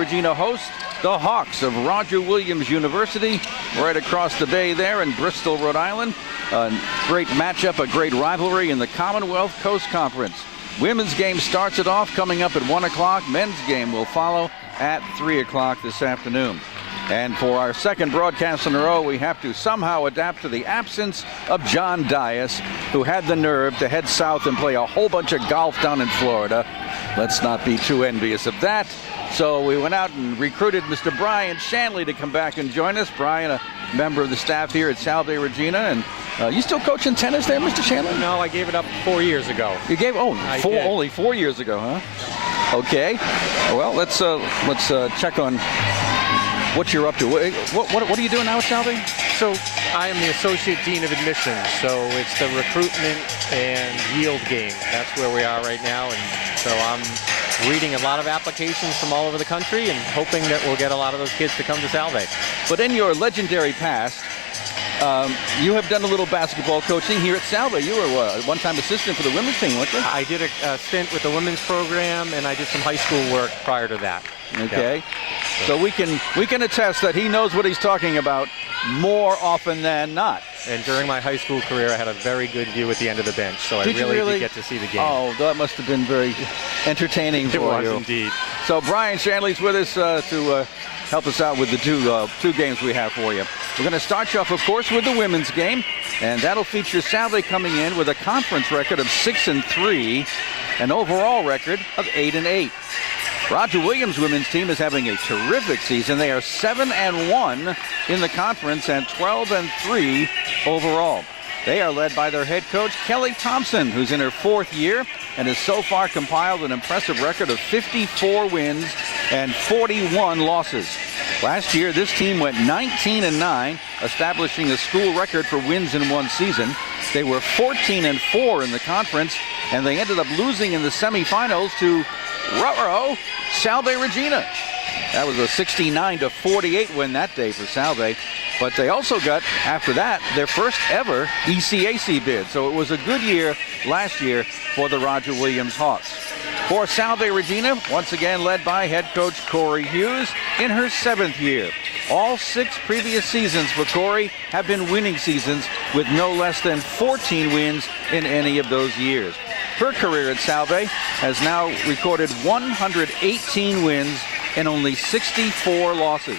Regina host the Hawks of Roger Williams University, right across the bay there in Bristol, Rhode Island. A great matchup, a great rivalry in the Commonwealth Coast Conference. Women's game starts it off coming up at 1 o'clock. Men's game will follow at 3 o'clock this afternoon. And for our second broadcast in a row, we have to somehow adapt to the absence of John Dias, who had the nerve to head south and play a whole bunch of golf down in Florida. Let's not be too envious of that. So we went out and recruited Mr. Brian Shanley to come back and join us. Brian, a member of the staff here at Salve, Regina. And you still coaching tennis there, Mr. Shanley? No, I gave it up 4 years ago. You gave only 4 years ago, huh? Okay. Well, let's check on what you're up to. What are you doing now at Salve? So I am the Associate Dean of Admissions, so it's the recruitment and yield game. That's where we are right now, and so I'm reading a lot of applications from all over the country and hoping that we'll get a lot of those kids to come to Salve. But in your legendary past, you have done a little basketball coaching here at Salve. You were a one-time assistant for the women's team, weren't you? I did a stint with the women's program, and I did some high school work prior to that. Okay. Yep. So we can attest that he knows what he's talking about more often than not. And during my high school career, I had a very good view at the end of the bench, so I really did get to see the game. Oh, that must have been very entertaining for you. It was indeed. So Brian Shanley's with us to help us out with the two games we have for you. We're going to start you off, of course, with the women's game, and that'll feature Salve coming in with a conference record of 6-3, an overall record of 8-8. Roger Williams' women's team is having a terrific season. They are 7-1 in the conference and 12-3 overall. They are led by their head coach, Kelly Thompson, who's in her 4th year and has so far compiled an impressive record of 54 wins and 41 losses. Last year, this team went 19-9, establishing a school record for wins in one season. They were 14-4 in the conference, and they ended up losing in the semifinals to Salve Regina. That was a 69-48 win that day for Salve. But they also got, after that, their first ever ECAC bid. So it was a good year last year for the Roger Williams Hawks. For Salve Regina, once again led by head coach Corey Hughes in her 7th year. All 6 previous seasons for Corey have been winning seasons with no less than 14 wins in any of those years. Her career at Salve has now recorded 118 wins and only 64 losses.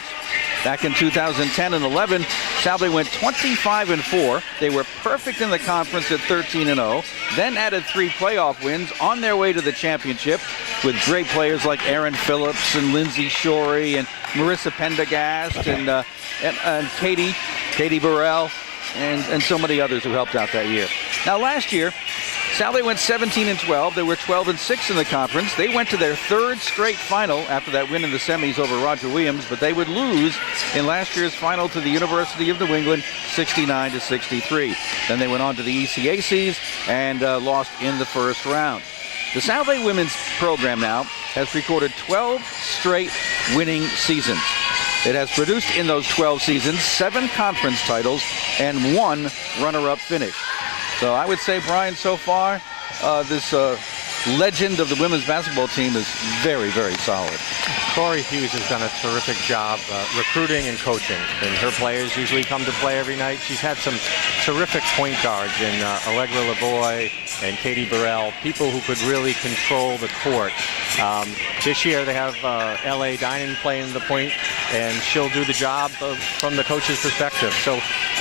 Back in 2010 and 11, Salve went 25-4. They were perfect in the conference at 13-0, then added 3 playoff wins on their way to the championship with great players like Erin Phillips and Lindsay Shorey and Marissa Pendergast and Katie Burrell and so many others who helped out that year. Now last year, Salve went 17-12. They were 12-6 in the conference. They went to their 3rd straight final after that win in the semis over Roger Williams, but they would lose in last year's final to the University of New England, 69-63. Then they went on to the ECACs and lost in the first round. The Salve women's program now has recorded 12 straight winning seasons. It has produced in those 12 seasons 7 conference titles and 1 runner-up finish. So I would say, Brian, so far, this legend of the women's basketball team is very, very solid. Corey Hughes has done a terrific job recruiting and coaching, and her players usually come to play every night. She's had some terrific point guards in Allegra Lavoie and Katie Burrell, people who could really control the court. This year they have L.A. Dinan playing the point, and she'll do the job from the coach's perspective. So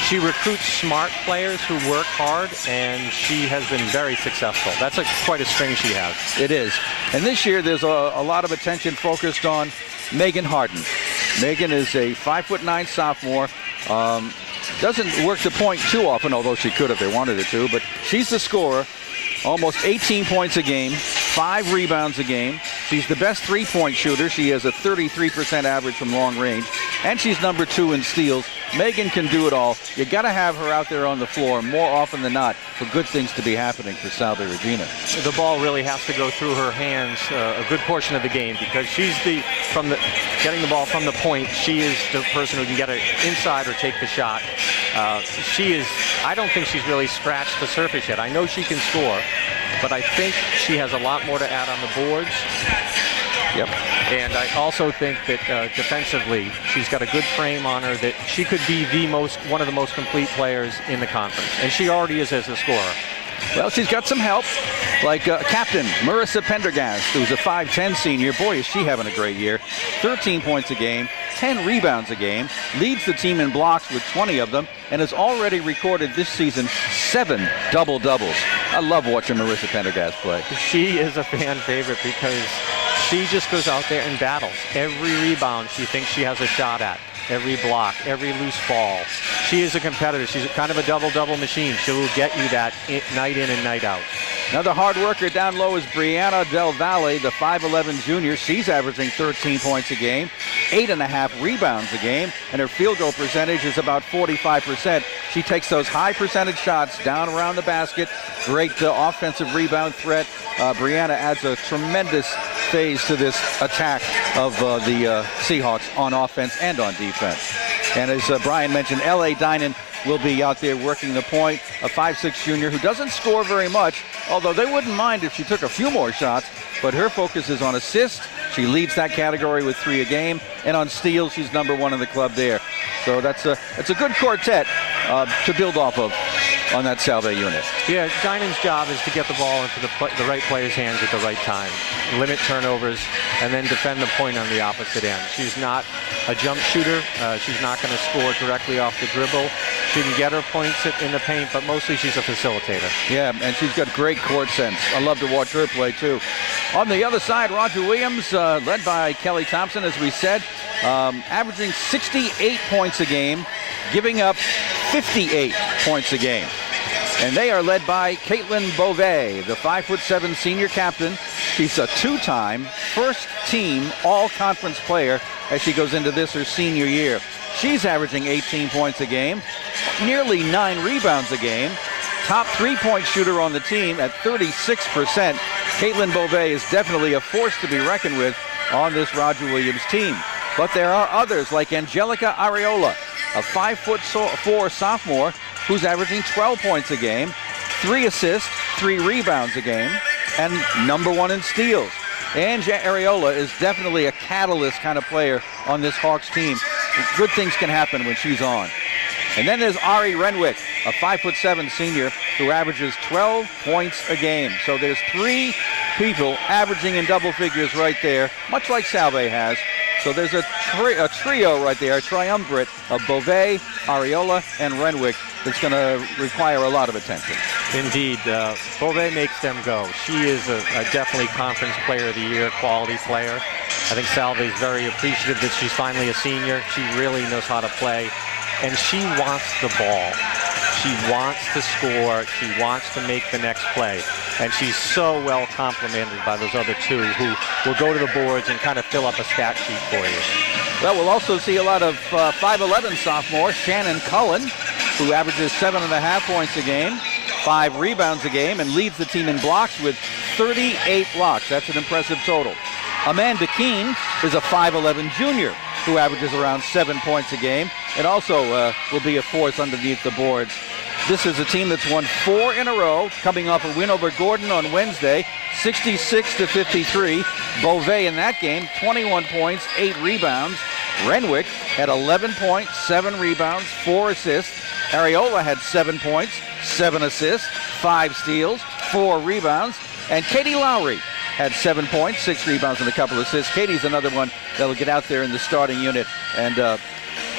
she recruits smart players who work hard, and she has been very successful. That's quite a string she has. It is. And this year there's a lot of attention focused on Megan Harden. Megan is a 5'9" sophomore. Doesn't work the point too often, although she could if they wanted her to, but she's the scorer. Almost 18 points a game, 5 rebounds a game. She's the best 3-point shooter. She has a 33% average from long range, and she's number 2 in steals. Megan can do it all. You got to have her out there on the floor more often than not for good things to be happening for Salve Regina. The ball really has to go through her hands a good portion of the game, because she's getting the ball from the point. She is the person who can get it inside or take the shot. I don't think she's really scratched the surface yet. I know she can score, but I think she has a lot more to add on the boards. Yep. And I also think that defensively, she's got a good frame on her that she could be one of the most complete players in the conference. And she already is as a scorer. Well, she's got some help, like captain Marissa Pendergast, who's a 5'10 senior. Boy, is she having a great year. 13 points a game, 10 rebounds a game, leads the team in blocks with 20 of them, and has already recorded this season 7 double-doubles. I love watching Marissa Pendergast play. She is a fan favorite because she just goes out there and battles. Every rebound she thinks she has a shot at. Every block, every loose ball. She is a competitor. She's kind of a double-double machine. She will get you that night in and night out. Another hard worker down low is Brianna Del Valle, the 5'11 junior. She's averaging 13 points a game, 8.5 rebounds a game, and her field goal percentage is about 45%. She takes those high percentage shots down around the basket. Great offensive rebound threat. Brianna adds a tremendous phase to this attack of the Seahawks on offense and on defense. And as Brian mentioned, L.A. Dinan will be out there working the point, a 5'6 junior who doesn't score very much, although they wouldn't mind if she took a few more shots, but her focus is on assists. She leads that category with 3 a game, and on steals, she's #1 in the club there. So that's a good quartet to build off of on that Salve unit. Yeah, Dinan's job is to get the ball into the right player's hands at the right time, limit turnovers, and then defend the point on the opposite end. She's not a jump shooter. She's not going to score directly off the dribble. She can get her points in the paint, but mostly she's a facilitator. Yeah, and she's got great court sense. I love to watch her play, too. On the other side, Roger Williams, led by Kelly Thompson, as we said, averaging 68 points a game, giving up 58 points a game. And they are led by Caitlin Beauvais, the 5'7 senior captain. She's a 2-time first-team all-conference player as she goes into this, her senior year. She's averaging 18 points a game, nearly 9 rebounds a game. Top 3-point shooter on the team at 36%. Caitlin Beauvais is definitely a force to be reckoned with on this Roger Williams team. But there are others like Angelica Areola, a 5'4 sophomore who's averaging 12 points a game, 3 assists, 3 rebounds a game, and #1 in steals. Angie Areola is definitely a catalyst kind of player on this Hawks team. Good things can happen when she's on. And then there's Ari Renwick, a 5'7 senior who averages 12 points a game. So there's 3 people averaging in double figures right there, much like Salve has. So there's a trio right there, a triumvirate of Beauvais, Areola, and Renwick that's going to require a lot of attention. Indeed. Beauvais makes them go. She is a definitely Conference Player of the Year, quality player. I think Salve is very appreciative that she's finally a senior. She really knows how to play, and she wants the ball. She wants to score. She wants to make the next play. And she's so well complemented by those other 2 who will go to the boards and kind of fill up a stat sheet for you. Well, we'll also see a lot of 5'11 sophomore Shannon Cullen, who averages 7.5 points a game, 5 rebounds a game, and leads the team in blocks with 38 blocks. That's an impressive total. Amanda Keene is a 5'11 junior who averages around 7 points a game and also will be a force underneath the boards. This is a team that's won 4 in a row, coming off a win over Gordon on Wednesday, 66-53. Beauvais in that game, 21 points, 8 rebounds. Renwick had 11 points, 7 rebounds, 4 assists. Areola had 7 points, 7 assists, 5 steals, 4 rebounds. And Katie Lowry had 7 points, 6 rebounds, and a couple assists. Katie's another one that'll get out there in the starting unit and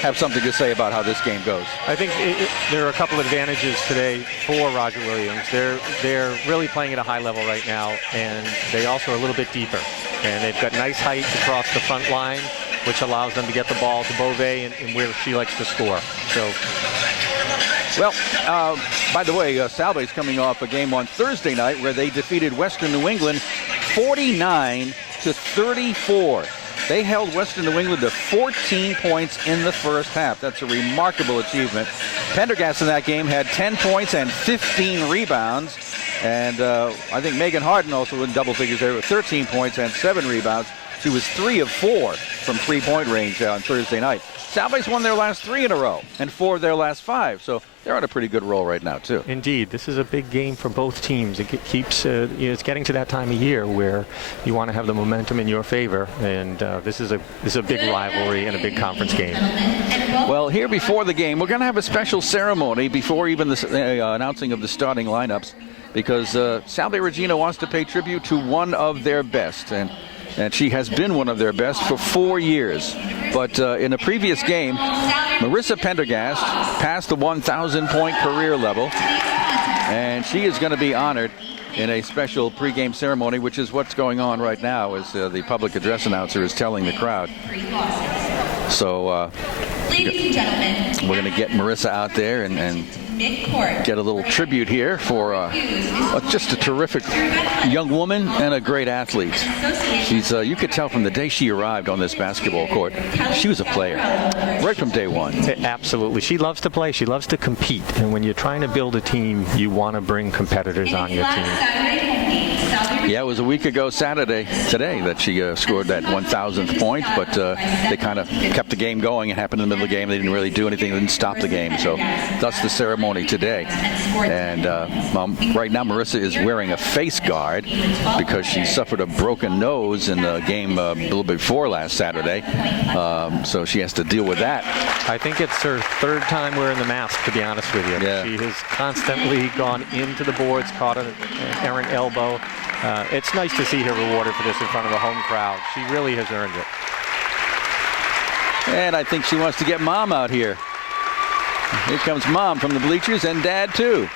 have something to say about how this game goes. I think there are a couple advantages today for Roger Williams. They're really playing at a high level right now, and they also are a little bit deeper. And they've got nice height across the front line, which allows them to get the ball to Beauvais and where she likes to score. So, well, by the way, Salve is coming off a game on Thursday night where they defeated Western New England 49-34. They held Western New England to 14 points in the first half. That's a remarkable achievement. Pendergast in that game had 10 points and 15 rebounds. And I think Megan Harden also in double figures there with 13 points and 7 rebounds. She was 3 of 4 from 3-point range on Thursday night. Salve's won their last 3 in a row and 4 of their last 5. So they're on a pretty good roll right now, too. Indeed. This is a big game for both teams. It keeps, it's getting to that time of year where you want to have the momentum in your favor. And this is a big rivalry and a big conference game. Well, here before the game, we're going to have a special ceremony before even the announcing of the starting lineups, because Salve Regina wants to pay tribute to one of their best. And she has been one of their best for 4 years. But in a previous game, Marissa Pendergast passed the 1,000-point career level. And she is going to be honored in a special pregame ceremony, which is what's going on right now as the public address announcer is telling the crowd. So ladies and gentlemen, we're going to get Marissa out there and get a little tribute here for just a terrific young woman and a great athlete. She's you could tell from the day she arrived on this basketball court, she was a player right from day one. Absolutely. She loves to play. She loves to compete. And when you're trying to build a team, you want to bring competitors on your team. Yeah, it was a week ago today that she scored that 1,000th point, but they kind of kept the game going. It happened in the middle of the game. They didn't really do anything. They didn't stop the game. So thus the ceremony today. And right now Marissa is wearing a face guard because she suffered a broken nose in the game a little before last Saturday. So she has to deal with that. I think it's her 3rd time wearing the mask, to be honest with you. Yeah. She has constantly gone into the boards, caught an errant elbow. It's nice to see her rewarded for this in front of a home crowd. She really has earned it. And I think she wants to get Mom out here. Here comes Mom from the bleachers, and Dad too.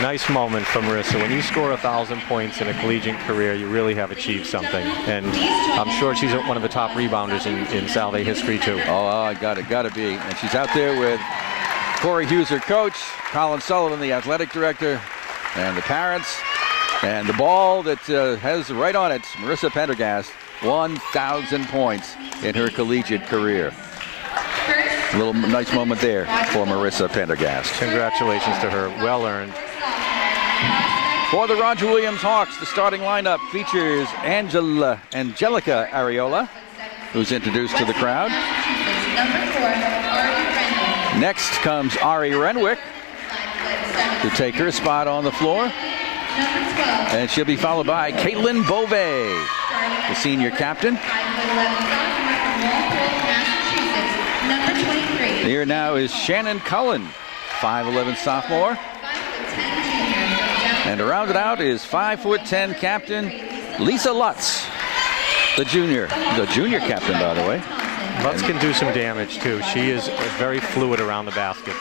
Nice moment from Marissa. When you score 1,000 points in a collegiate career, you really have achieved something. And I'm sure she's one of the top rebounders in Salve history too. Oh, got to be. And she's out there with Corey Hughes, her coach, Colin Sullivan, the athletic director, and the parents. And the ball that has right on it, Marissa Pendergast, 1,000 points in her collegiate career. A little nice moment there for Marissa Pendergast. Congratulations to her. Well earned. For the Roger Williams Hawks, the starting lineup features Angelica Areola, who's introduced to the crowd. Next comes Ari Renwick to take her spot on the floor. And she'll be followed by Caitlin Beauvais, the senior captain. Here now is Shannon Cullen, 5'11" sophomore. And to round it out is 5'10" captain Lisa Lutz, the junior captain, by the way. Lutz can do some damage too. She is very fluid around the basket.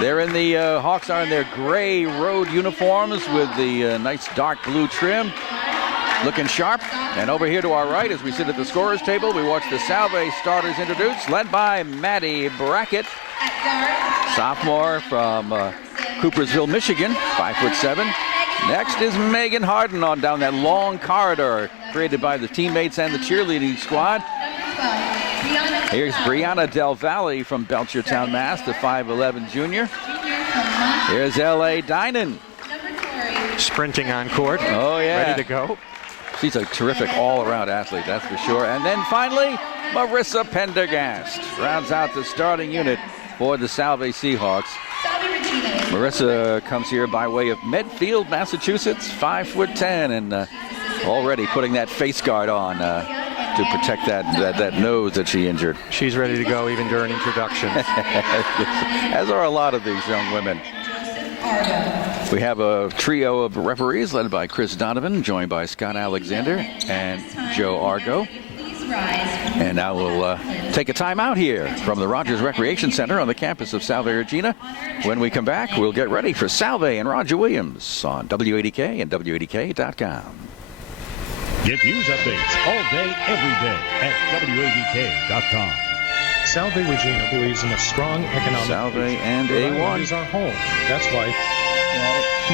They're in the Hawks are in their gray road uniforms with the nice dark blue trim, looking sharp. And over here to our right, as we sit at the scorers table, we watch the Salve starters introduced, led by Maddie Brackett, sophomore from Coopersville, Michigan, 5'7". Next is Megan Harden on down that long corridor created by the teammates and the cheerleading squad. Here's Brianna Del Valle from Belchertown, Mass, the 5'11" junior. Here's L.A. Dynan. Sprinting on court. Oh, yeah. Ready to go. She's a terrific all-around athlete, that's for sure. And then finally, Marissa Pendergast rounds out the starting unit for the Salve Seahawks. Marissa comes here by way of Medfield, Massachusetts, 5'10", and already putting that face guard on to protect that nose that she injured. She's ready to go even during introduction. As are a lot of these young women. We have a trio of referees led by Chris Donovan, joined by Scott Alexander and Joe Argo. And now we'll take a timeout here from the Rogers Recreation Center on the campus of Salve Regina. When we come back, we'll get ready for Salve and Roger Williams on W80K and W80K.com. Get news updates all day, every day at W80K.com. Salve Regina believes in a strong economic Salve future. and Rhode A1 Island is our home. That's why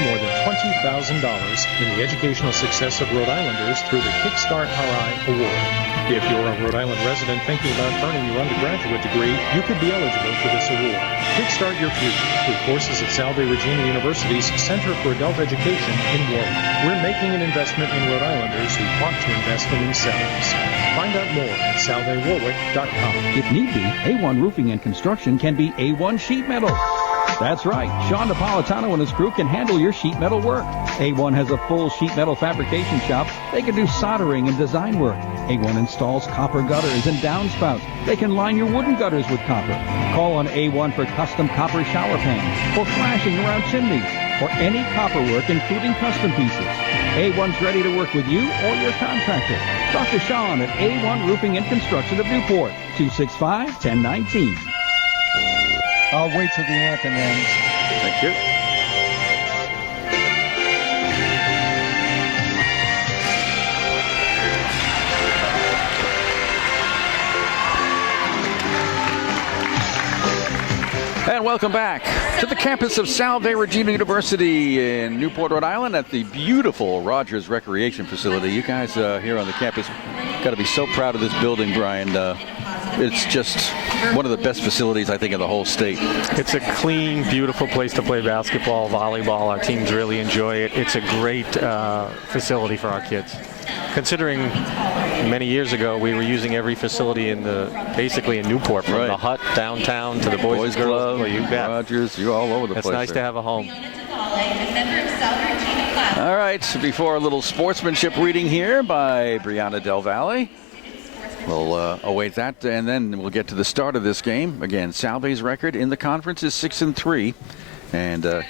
more than $20,000 in the educational success of Rhode Islanders through the Kickstart RI Award. If you're a Rhode Island resident thinking about earning your undergraduate degree, you could be eligible for this award. Kickstart your future with courses at Salve Regina University's Center for Adult Education in Warwick. We're making an investment in Rhode Islanders who want to invest in themselves. Find out more at salvewarwick.com. If need be, A1 Roofing and Construction can be A1 Sheet Metal. That's right. Sean Napolitano and his crew can handle your sheet metal work. A1 has a full sheet metal fabrication shop. They can do soldering and design work. A1 installs copper gutters and downspouts. They can line your wooden gutters with copper. Call on A1 for custom copper shower pans, for flashing around chimneys, or any copper work, including custom pieces. A1's ready to work with you or your contractor. Talk to Sean at A1 Roofing and Construction of Newport, 265-1019. I'll wait till the anthem ends. Thank you. And welcome back to the campus of Salve Regina University in Newport, Rhode Island at the beautiful Rogers Recreation Facility. You guys here on the campus got to be so proud of this building, Brian. It's just one of the best facilities, I think, in the whole state. It's a clean, beautiful place to play basketball, volleyball. Our teams really enjoy it. It's a great facility for our kids. Considering many years ago we were using every facility basically in Newport, from the Hut downtown to the Boys and Girls. Well, you bet. Rogers, you're all over the place. It's nice to have a home. All right, so before a little sportsmanship reading here by Brianna Del Valle. We'll await that, and then we'll get to the start of this game. Again, Salve's record in the conference is 6-3, and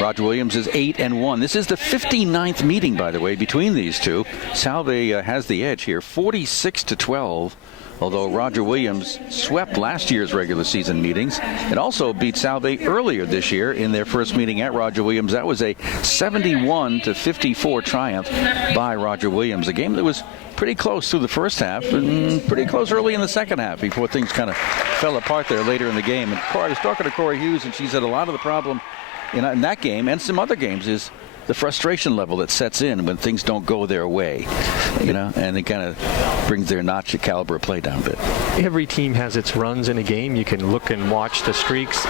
Roger Williams is 8-1. This is the 59th meeting, by the way, between these two. Salve has the edge here, 46-12. Although Roger Williams swept last year's regular season meetings, it also beat Salve earlier this year in their first meeting at Roger Williams. That was a 71-54 triumph by Roger Williams. A game that was pretty close through the first half and pretty close early in the second half before things kind of fell apart there later in the game. And I was talking to Corey Hughes, and she said a lot of the problem in that game and some other games is the frustration level that sets in when things don't go their way, and it kind of brings their notch caliber of play down a bit. Every team has its runs in a game. You can look and watch the streaks.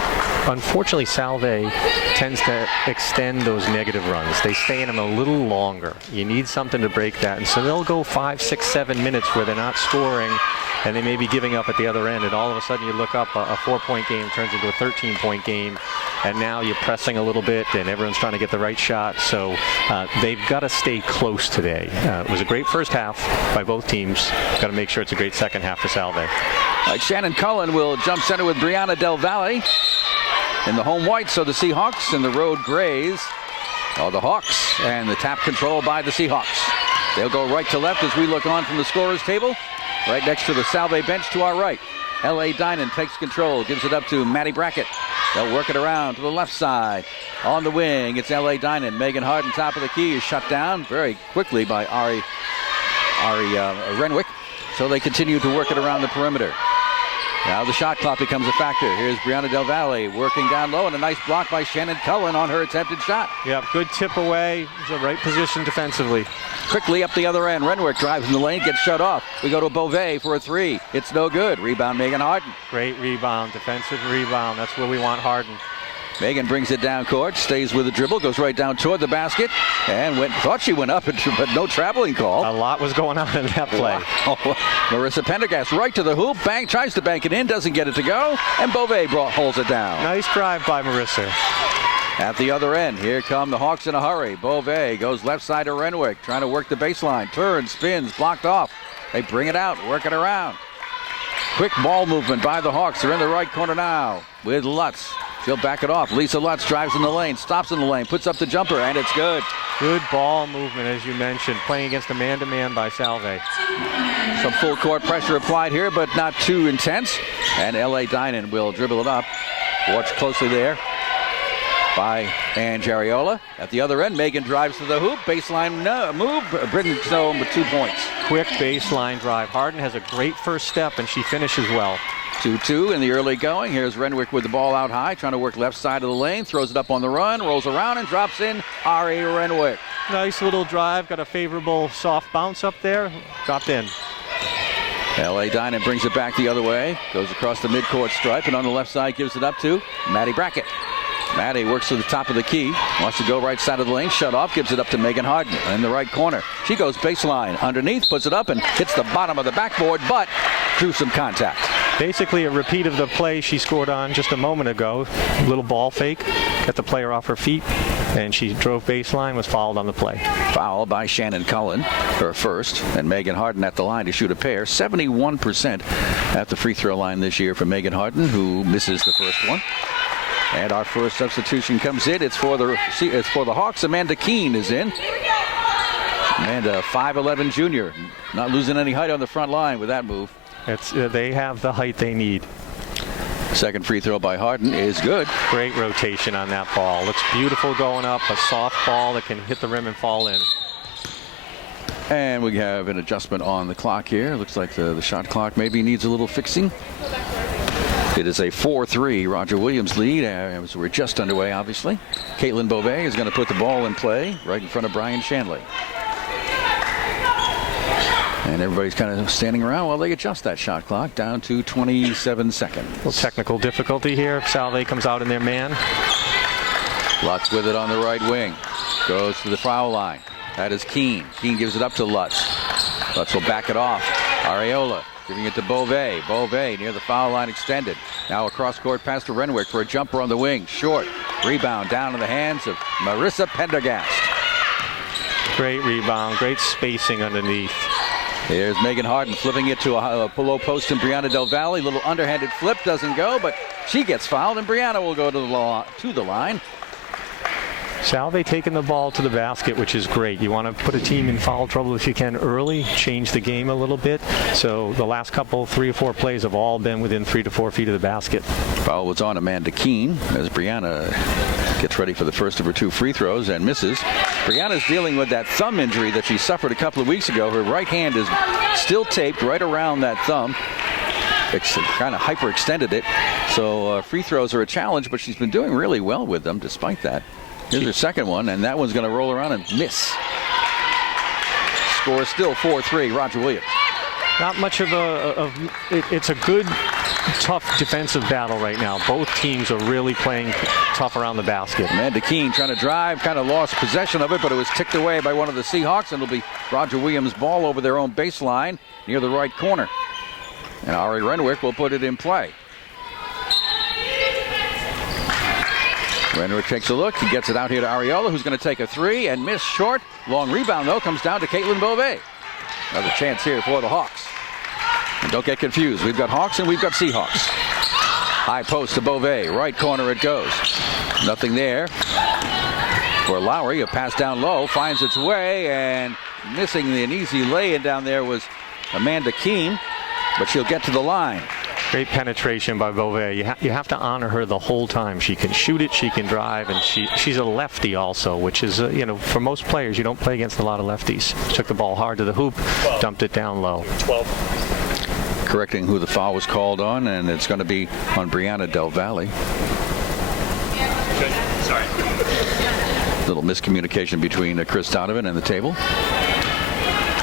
Unfortunately, Salve tends to extend those negative runs. They stay in them a little longer. You need something to break that, and so they'll go 5, 6, 7 minutes where they're not scoring, and they may be giving up at the other end, and all of a sudden you look up, a 4-point game turns into a 13-point game, and now you're pressing a little bit, and everyone's trying to get the right shot. So they've got to stay close today. It was a great first half by both teams. Got to make sure it's a great second half for Salve. Shannon Cullen will jump center with Brianna Del Valle in the home whites. So the Seahawks and the road grays are the Hawks, and the tap control by the Seahawks. They'll go right to left as we look on from the scorer's table. Right next to the Salve bench to our right. L.A. Dinan takes control, gives it up to Maddie Brackett. They'll work it around to the left side. On the wing, it's L.A. Dinan. Megan Harden, top of the key, is shut down very quickly by Ari Renwick. So they continue to work it around the perimeter. Now the shot clock becomes a factor. Here's Brianna Del Valle working down low, and a nice block by Shannon Cullen on her attempted shot. Yeah, good tip away. It's the right position defensively. Quickly up the other end. Renwick drives in the lane, gets shut off. We go to Beauvais for a three. It's no good. Rebound, Megan Harden. Great rebound, defensive rebound. That's where we want Harden. Megan brings it down court, stays with the dribble, goes right down toward the basket, and thought she went up, but no traveling call. A lot was going on in that play. Wow. Marissa Pendergast right to the hoop, tries to bank it in, doesn't get it to go, and Beauvais holds it down. Nice drive by Marissa. At the other end, here come the Hawks in a hurry. Beauvais goes left side to Renwick, trying to work the baseline, turns, spins, blocked off. They bring it out, work it around. Quick ball movement by the Hawks. They're in the right corner now with Lutz. She'll back it off. Lisa Lutz drives in the lane, stops in the lane, puts up the jumper, and it's good. Good ball movement, as you mentioned, playing against a man-to-man by Salve. Some full court pressure applied here, but not too intense. And L.A. Dinan will dribble it up. Watch closely there by Ann Jariola. At the other end, Megan drives to the hoop. Baseline move, brings home with 2 points. Quick baseline drive. Harden has a great first step, and she finishes well. 2-2 in the early going. Here's Renwick with the ball out high, trying to work left side of the lane, throws it up on the run, rolls around, and drops in Ari Renwick. Nice little drive, got a favorable soft bounce up there, dropped in. L.A. Dinan brings it back the other way, goes across the midcourt stripe, and on the left side gives it up to Maddie Brackett. Maddie works to the top of the key. Wants to go right side of the lane. Shut off. Gives it up to Megan Harden in the right corner. She goes baseline. Underneath. Puts it up and hits the bottom of the backboard. But through some contact. Basically a repeat of the play she scored on just a moment ago. Little ball fake. Got the player off her feet. And she drove baseline. Was fouled on the play. Foul by Shannon Cullen. Her first. And Megan Harden at the line to shoot a pair. 71% at the free throw line this year for Megan Harden, who misses the first one. And our first substitution comes in. It's for the Hawks. Amanda Keene is in. Amanda, 5'11" junior, not losing any height on the front line with that move. They have the height they need. Second free throw by Harden is good. Great rotation on that ball. Looks beautiful going up. A soft ball that can hit the rim and fall in. And we have an adjustment on the clock here. Looks like the shot clock maybe needs a little fixing. It is a 4-3 Roger Williams lead as we're just underway, obviously. Caitlin Beauvais is going to put the ball in play right in front of Brian Shanley. And everybody's kind of standing around while they adjust that shot clock down to 27 seconds. A little technical difficulty here. Salve comes out in their man. Lutz with it on the right wing. Goes to the foul line. That is Keene. Keene gives it up to Lutz. Lutz will back it off. Areola giving it to Beauvais. Beauvais near the foul line extended. Now a cross-court pass to Renwick for a jumper on the wing. Short. Rebound down in the hands of Marissa Pendergast. Great rebound. Great spacing underneath. Here's Megan Harden flipping it to a low post, and Brianna Del Valle. Little underhanded flip, doesn't go, but she gets fouled, and Brianna will go to the line. Salve taking the ball to the basket, which is great. You want to put a team in foul trouble if you can early, change the game a little bit. So the last couple, 3 or 4 plays have all been within 3 to 4 feet of the basket. Foul was on Amanda Keene as Brianna gets ready for the first of her 2 free throws and misses. Brianna's dealing with that thumb injury that she suffered a couple of weeks ago. Her right hand is still taped right around that thumb. It's kind of hyperextended it. So free throws are a challenge, but she's been doing really well with them despite that. Here's her second one, and that one's going to roll around and miss. Score still 4-3, Roger Williams. Not much of it's a good, tough defensive battle right now. Both teams are really playing tough around the basket. Amanda Keene trying to drive, kind of lost possession of it, but it was ticked away by one of the Seahawks, and it'll be Roger Williams' ball over their own baseline near the right corner. And Ari Renwick will put it in play. Renwick takes a look. He gets it out here to Areola, who's going to take a 3 and miss short. Long rebound, though, comes down to Caitlin Beauvais. Another chance here for the Hawks. And don't get confused. We've got Hawks and we've got Seahawks. High post to Beauvais. Right corner it goes. Nothing there for Lowry. A pass down low. Finds its way, and missing an easy lay-in down there was Amanda Keene. But she'll get to the line. Great penetration by Beauvais. You have to honor her the whole time. She can shoot it, she can drive, and she's a lefty also, which is, for most players, you don't play against a lot of lefties. Took the ball hard to the hoop, 12. Dumped it down low. 12. Correcting who the foul was called on, and it's going to be on Brianna Del Valle. Good. Sorry. Little miscommunication between Chris Donovan and the table.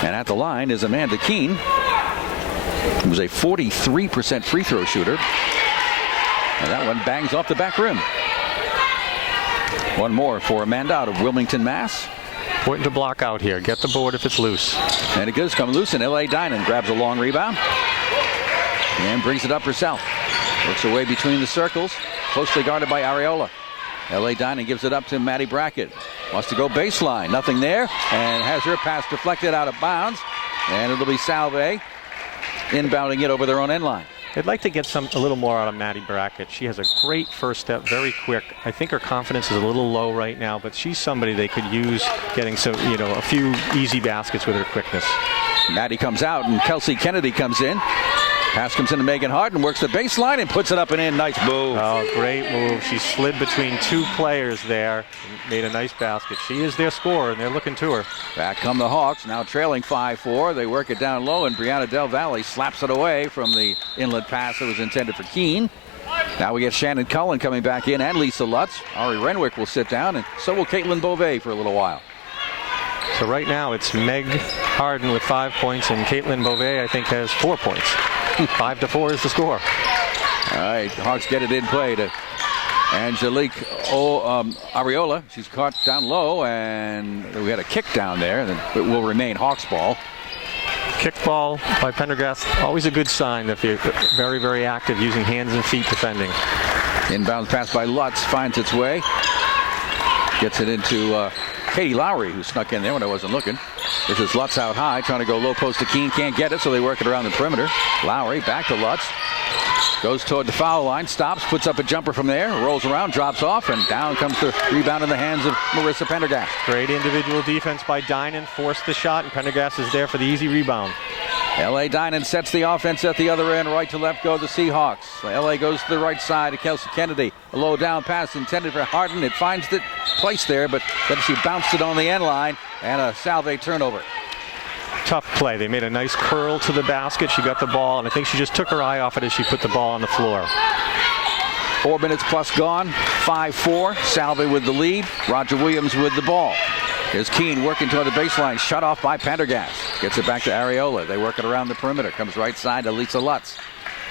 And at the line is Amanda Keene, who was a 43% free throw shooter. And that one bangs off the back rim. One more for Amanda out of Wilmington, Mass. Important to block out here. Get the board if it's loose. And it does come loose, and L.A. Dinan grabs a long rebound and brings it up herself. Works her way between the circles, closely guarded by Areola. L.A. Dinan gives it up to Maddie Brackett. Wants to go baseline. Nothing there, and has her pass deflected out of bounds. And it'll be Salve inbounding it over their own end line. I'd like to get a little more out of Maddie Brackett. She has a great first step, very quick. I think her confidence is a little low right now, but she's somebody they could use getting a few easy baskets with her quickness. Maddie comes out, and Kelsey Kennedy comes in. Pass comes into Megan Harden, works the baseline and puts it up and in. Nice move. Oh, great move. She slid between 2 players there and made a nice basket. She is their scorer, and they're looking to her. Back come the Hawks, now trailing 5-4. They work it down low, and Brianna Del Valle slaps it away from the inlet pass that was intended for Keene. Now we get Shannon Cullen coming back in, and Lisa Lutz. Ari Renwick will sit down, and so will Caitlin Beauvais for a little while. So right now it's Meg Harden with 5 points, and Caitlin Beauvais, I think, has 4 points. 5-4 is the score. All right, Hawks get it in play to Angelique Areola. She's caught down low, and we had a kick down there. And it will remain Hawks ball. Kick ball by Pendergast, always a good sign if you're very, very active using hands and feet defending. Inbound pass by Lutz finds its way. Gets it into Katie Lowry, who snuck in there when I wasn't looking. This is Lutz out high, trying to go low post to Keene. Can't get it, so they work it around the perimeter. Lowry back to Lutz. Goes toward the foul line, stops, puts up a jumper from there, rolls around, drops off, and down comes the rebound in the hands of Marissa Pendergast. Great individual defense by Dinan, forced the shot, and Pendergast is there for the easy rebound. L.A. Dinan sets the offense at the other end. Right to left go the Seahawks. L.A. goes to the right side to Kelsey Kennedy. A low down pass intended for Harden. It finds the place there, but then she bounced it on the end line, and a Salve turnover. Tough play. They made a nice curl to the basket. She got the ball, and I think she just took her eye off it as she put the ball on the floor. 4 minutes plus gone. 5-4. Salve with the lead. Roger Williams with the ball. Here's Keene working toward the baseline. Shut off by Pendergast. Gets it back to Areola. They work it around the perimeter. Comes right side to Lisa Lutz.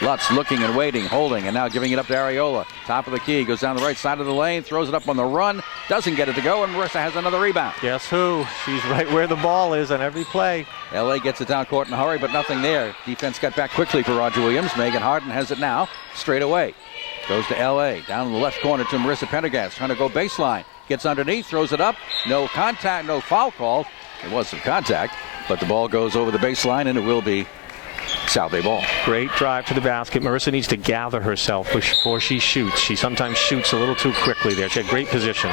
Lutz looking and waiting, holding, and now giving it up to Areola. Top of the key, goes down the right side of the lane, throws it up on the run, doesn't get it to go, and Marissa has another rebound. Guess who? She's right where the ball is on every play. L.A. gets it down court in a hurry, but nothing there. Defense got back quickly for Roger Williams. Megan Harden has it now, straight away. Goes to L.A., down in the left corner to Marissa Pendergast, trying to go baseline. Gets underneath, throws it up, no contact, no foul call. It was some contact, but the ball goes over the baseline, and it will be Salve ball. Great drive to the basket. Marissa needs to gather herself before she shoots. She sometimes shoots a little too quickly there. She had great position.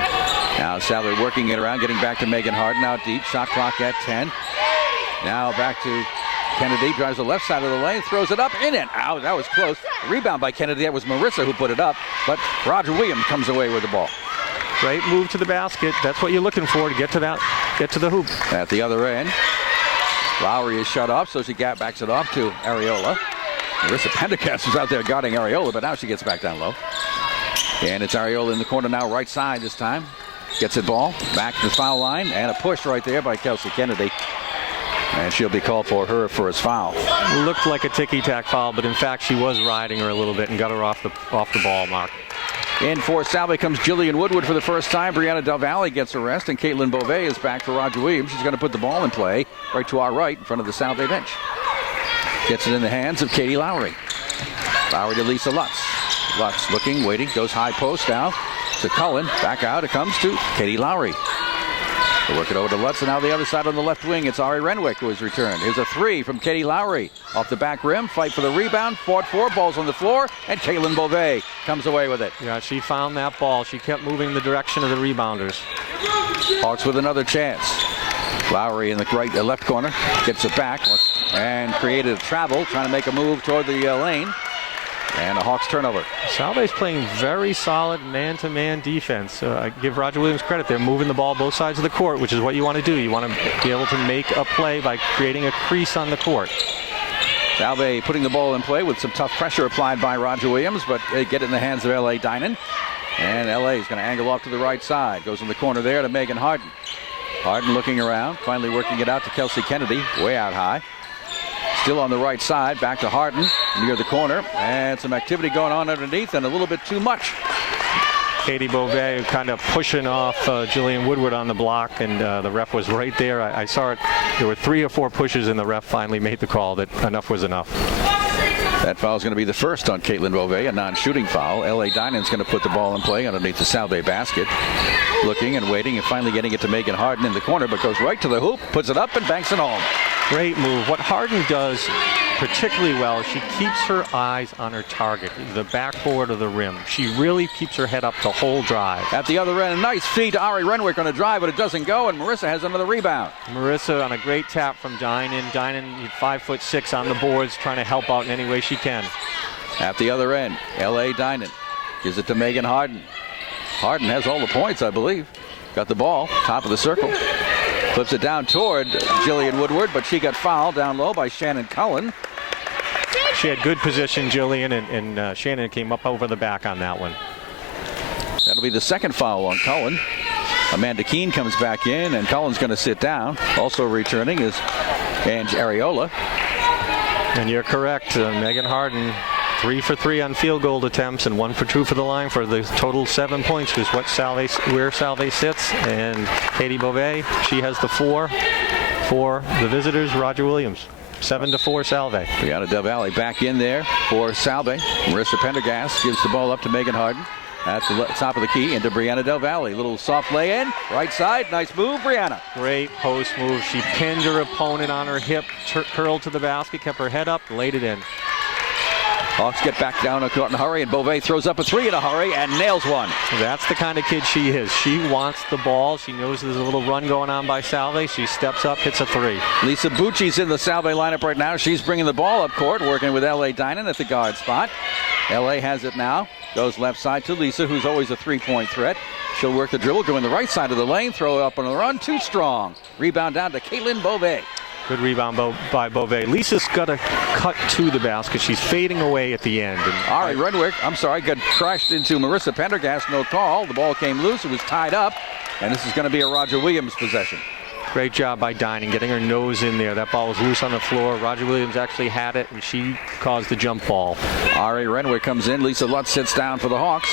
Now Salve working it around, getting back to Megan Harden out deep. Shot clock at 10. Now back to Kennedy. Drives the left side of the lane, throws it up, in and out. That was close. Rebound by Kennedy. That was Marissa who put it up, but Roger Williams comes away with the ball. Great move to the basket. That's what you're looking for to get to the hoop. At the other end, Lowry is shut off, so she backs it off to Areola. Marissa Pendergast is out there guarding Areola, but now she gets back down low. And it's Areola in the corner now, right side this time. Gets it ball, back to the foul line, and a push right there by Kelsey Kennedy. And she'll be called for her first foul. Looked like a ticky-tack foul, but in fact she was riding her a little bit and got her off the ball mark. In for Salve comes Jillian Woodward for the first time. Brianna Del Valle gets a rest, and Caitlin Beauvais is back for Roger Williams. She's going to put the ball in play right to our right in front of the Salve bench. Gets it in the hands of Katie Lowry. Lowry to Lisa Lutz. Lutz looking, waiting, goes high post now to Cullen. Back out, it comes to Katie Lowry. They work it over to Lutz, and now the other side on the left wing, it's Ari Renwick who has returned. Here's a three from Katie Lowry. Off the back rim, fight for the rebound, fought for, ball's on the floor, and Caitlin Beauvais comes away with it. Yeah, she found that ball. She kept moving in the direction of the rebounders. Hawks with another chance. Lowry in the left corner, gets it back, and created a travel, trying to make a move toward the lane. And a Hawks turnover. Salve's playing very solid man-to-man defense. I give Roger Williams credit. They're moving the ball both sides of the court, which is what you want to do. You want to be able to make a play by creating a crease on the court. Salve putting the ball in play with some tough pressure applied by Roger Williams, but they get it in the hands of L.A. Dinan. And L.A. is going to angle off to the right side. Goes in the corner there to Megan Harden. Harden looking around, finally working it out to Kelsey Kennedy, way out high. Still on the right side, back to Harden near the corner, and some activity going on underneath and a little bit too much. Katie Beauvais kind of pushing off Jillian Woodward on the block, and the ref was right there. I saw it. There were 3 or 4 pushes, and the ref finally made the call that enough was enough. That foul is going to be the first on Caitlin Beauvais, a non-shooting foul. L.A. Dinan's going to put the ball in play underneath the Salve basket. Looking and waiting and finally getting it to Megan Harden in the corner, but goes right to the hoop, puts it up and banks it home. Great move. What Harden does particularly well, she keeps her eyes on her target, the backboard of the rim. She really keeps her head up the whole drive. At the other end, a nice feed to Ari Renwick on a drive, but it doesn't go, and Marissa has another rebound. Marissa on a great tap from Dinan. Dinan, 5'6" on the boards, trying to help out in any way she can. At the other end, L.A. Dinan gives it to Megan Harden. Harden has all the points, I believe. Got the ball, top of the circle. Flips it down toward Jillian Woodward, but she got fouled down low by Shannon Cullen. She had good position, Jillian, and Shannon came up over the back on that one. That'll be the second foul on Cullen. Amanda Keene comes back in, and Cullen's going to sit down. Also returning is Ange Areola. And you're correct. Megan Harden 3 for 3 on field goal attempts and 1 for 2 for the line for the total 7 points, is where Salve sits. And Katie Beauvais, she has the 4 for the visitors. Roger Williams. 7-4 Salve. Brianna Del Valle back in there for Salve. Marissa Pendergast gives the ball up to Megan Harden. At the top of the key into Brianna Del Valle. Little soft lay-in. Right side. Nice move, Brianna. Great post move. She pinned her opponent on her hip, curled to the basket, kept her head up, laid it in. Hawks get back down a court in a hurry, and Beauvais throws up a 3 in a hurry and nails one. That's the kind of kid she is. She wants the ball. She knows there's a little run going on by Salve. She steps up, hits a 3. Lisa Bucci's in the Salve lineup right now. She's bringing the ball up court, working with L.A. Dinan at the guard spot. L.A. has it now. Goes left side to Lisa, who's always a 3-point threat. She'll work the dribble, go in the right side of the lane, throw it up on the run, too strong. Rebound down to Caitlin Beauvais. Good rebound by Beauvais. Lisa's got to cut to the basket. She's fading away at the end. And Ari Renwick, got crashed into Marissa Pendergast. No call. The ball came loose. It was tied up. And this is going to be a Roger Williams possession. Great job by Dinan, getting her nose in there. That ball was loose on the floor. Roger Williams actually had it, and she caused the jump ball. Ari Renwick comes in. Lisa Lutz sits down for the Hawks.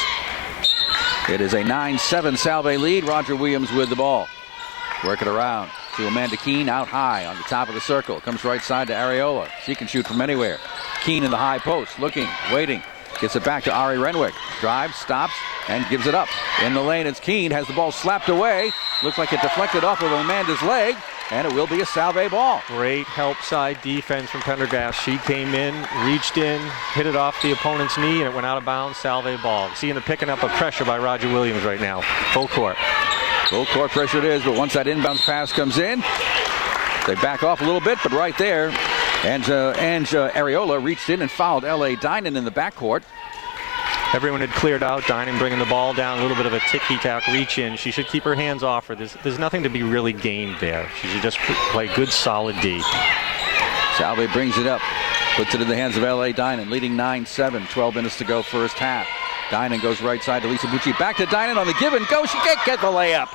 It is a 9-7 Salve lead. Roger Williams with the ball. Work it around to Amanda Keene out high on the top of the circle. Comes right side to Areola. She can shoot from anywhere. Keene in the high post, looking, waiting. Gets it back to Ari Renwick. Drives, stops, and gives it up. In the lane, it's Keene. Has the ball slapped away. Looks like it deflected off of Amanda's leg. And it will be a Salve ball. Great help side defense from Pendergast. She came in, reached in, hit it off the opponent's knee, and it went out of bounds. Salve ball. Seeing the picking up of pressure by Roger Williams right now. Full court. Full court pressure it is, but once that inbounds pass comes in, they back off a little bit, but right there, Areola reached in and fouled L.A. Dinan in the backcourt. Everyone had cleared out. Dinan bringing the ball down, a little bit of a ticky-tack reach in. She should keep her hands off her. There's nothing to be really gained there. She should just play good, solid D. Salve brings it up, puts it in the hands of L.A. Dinan, leading 9-7, 12 minutes to go first half. Dinan goes right side to Lisa Bucci. Back to Dinan on the give and go. She can't get the layup.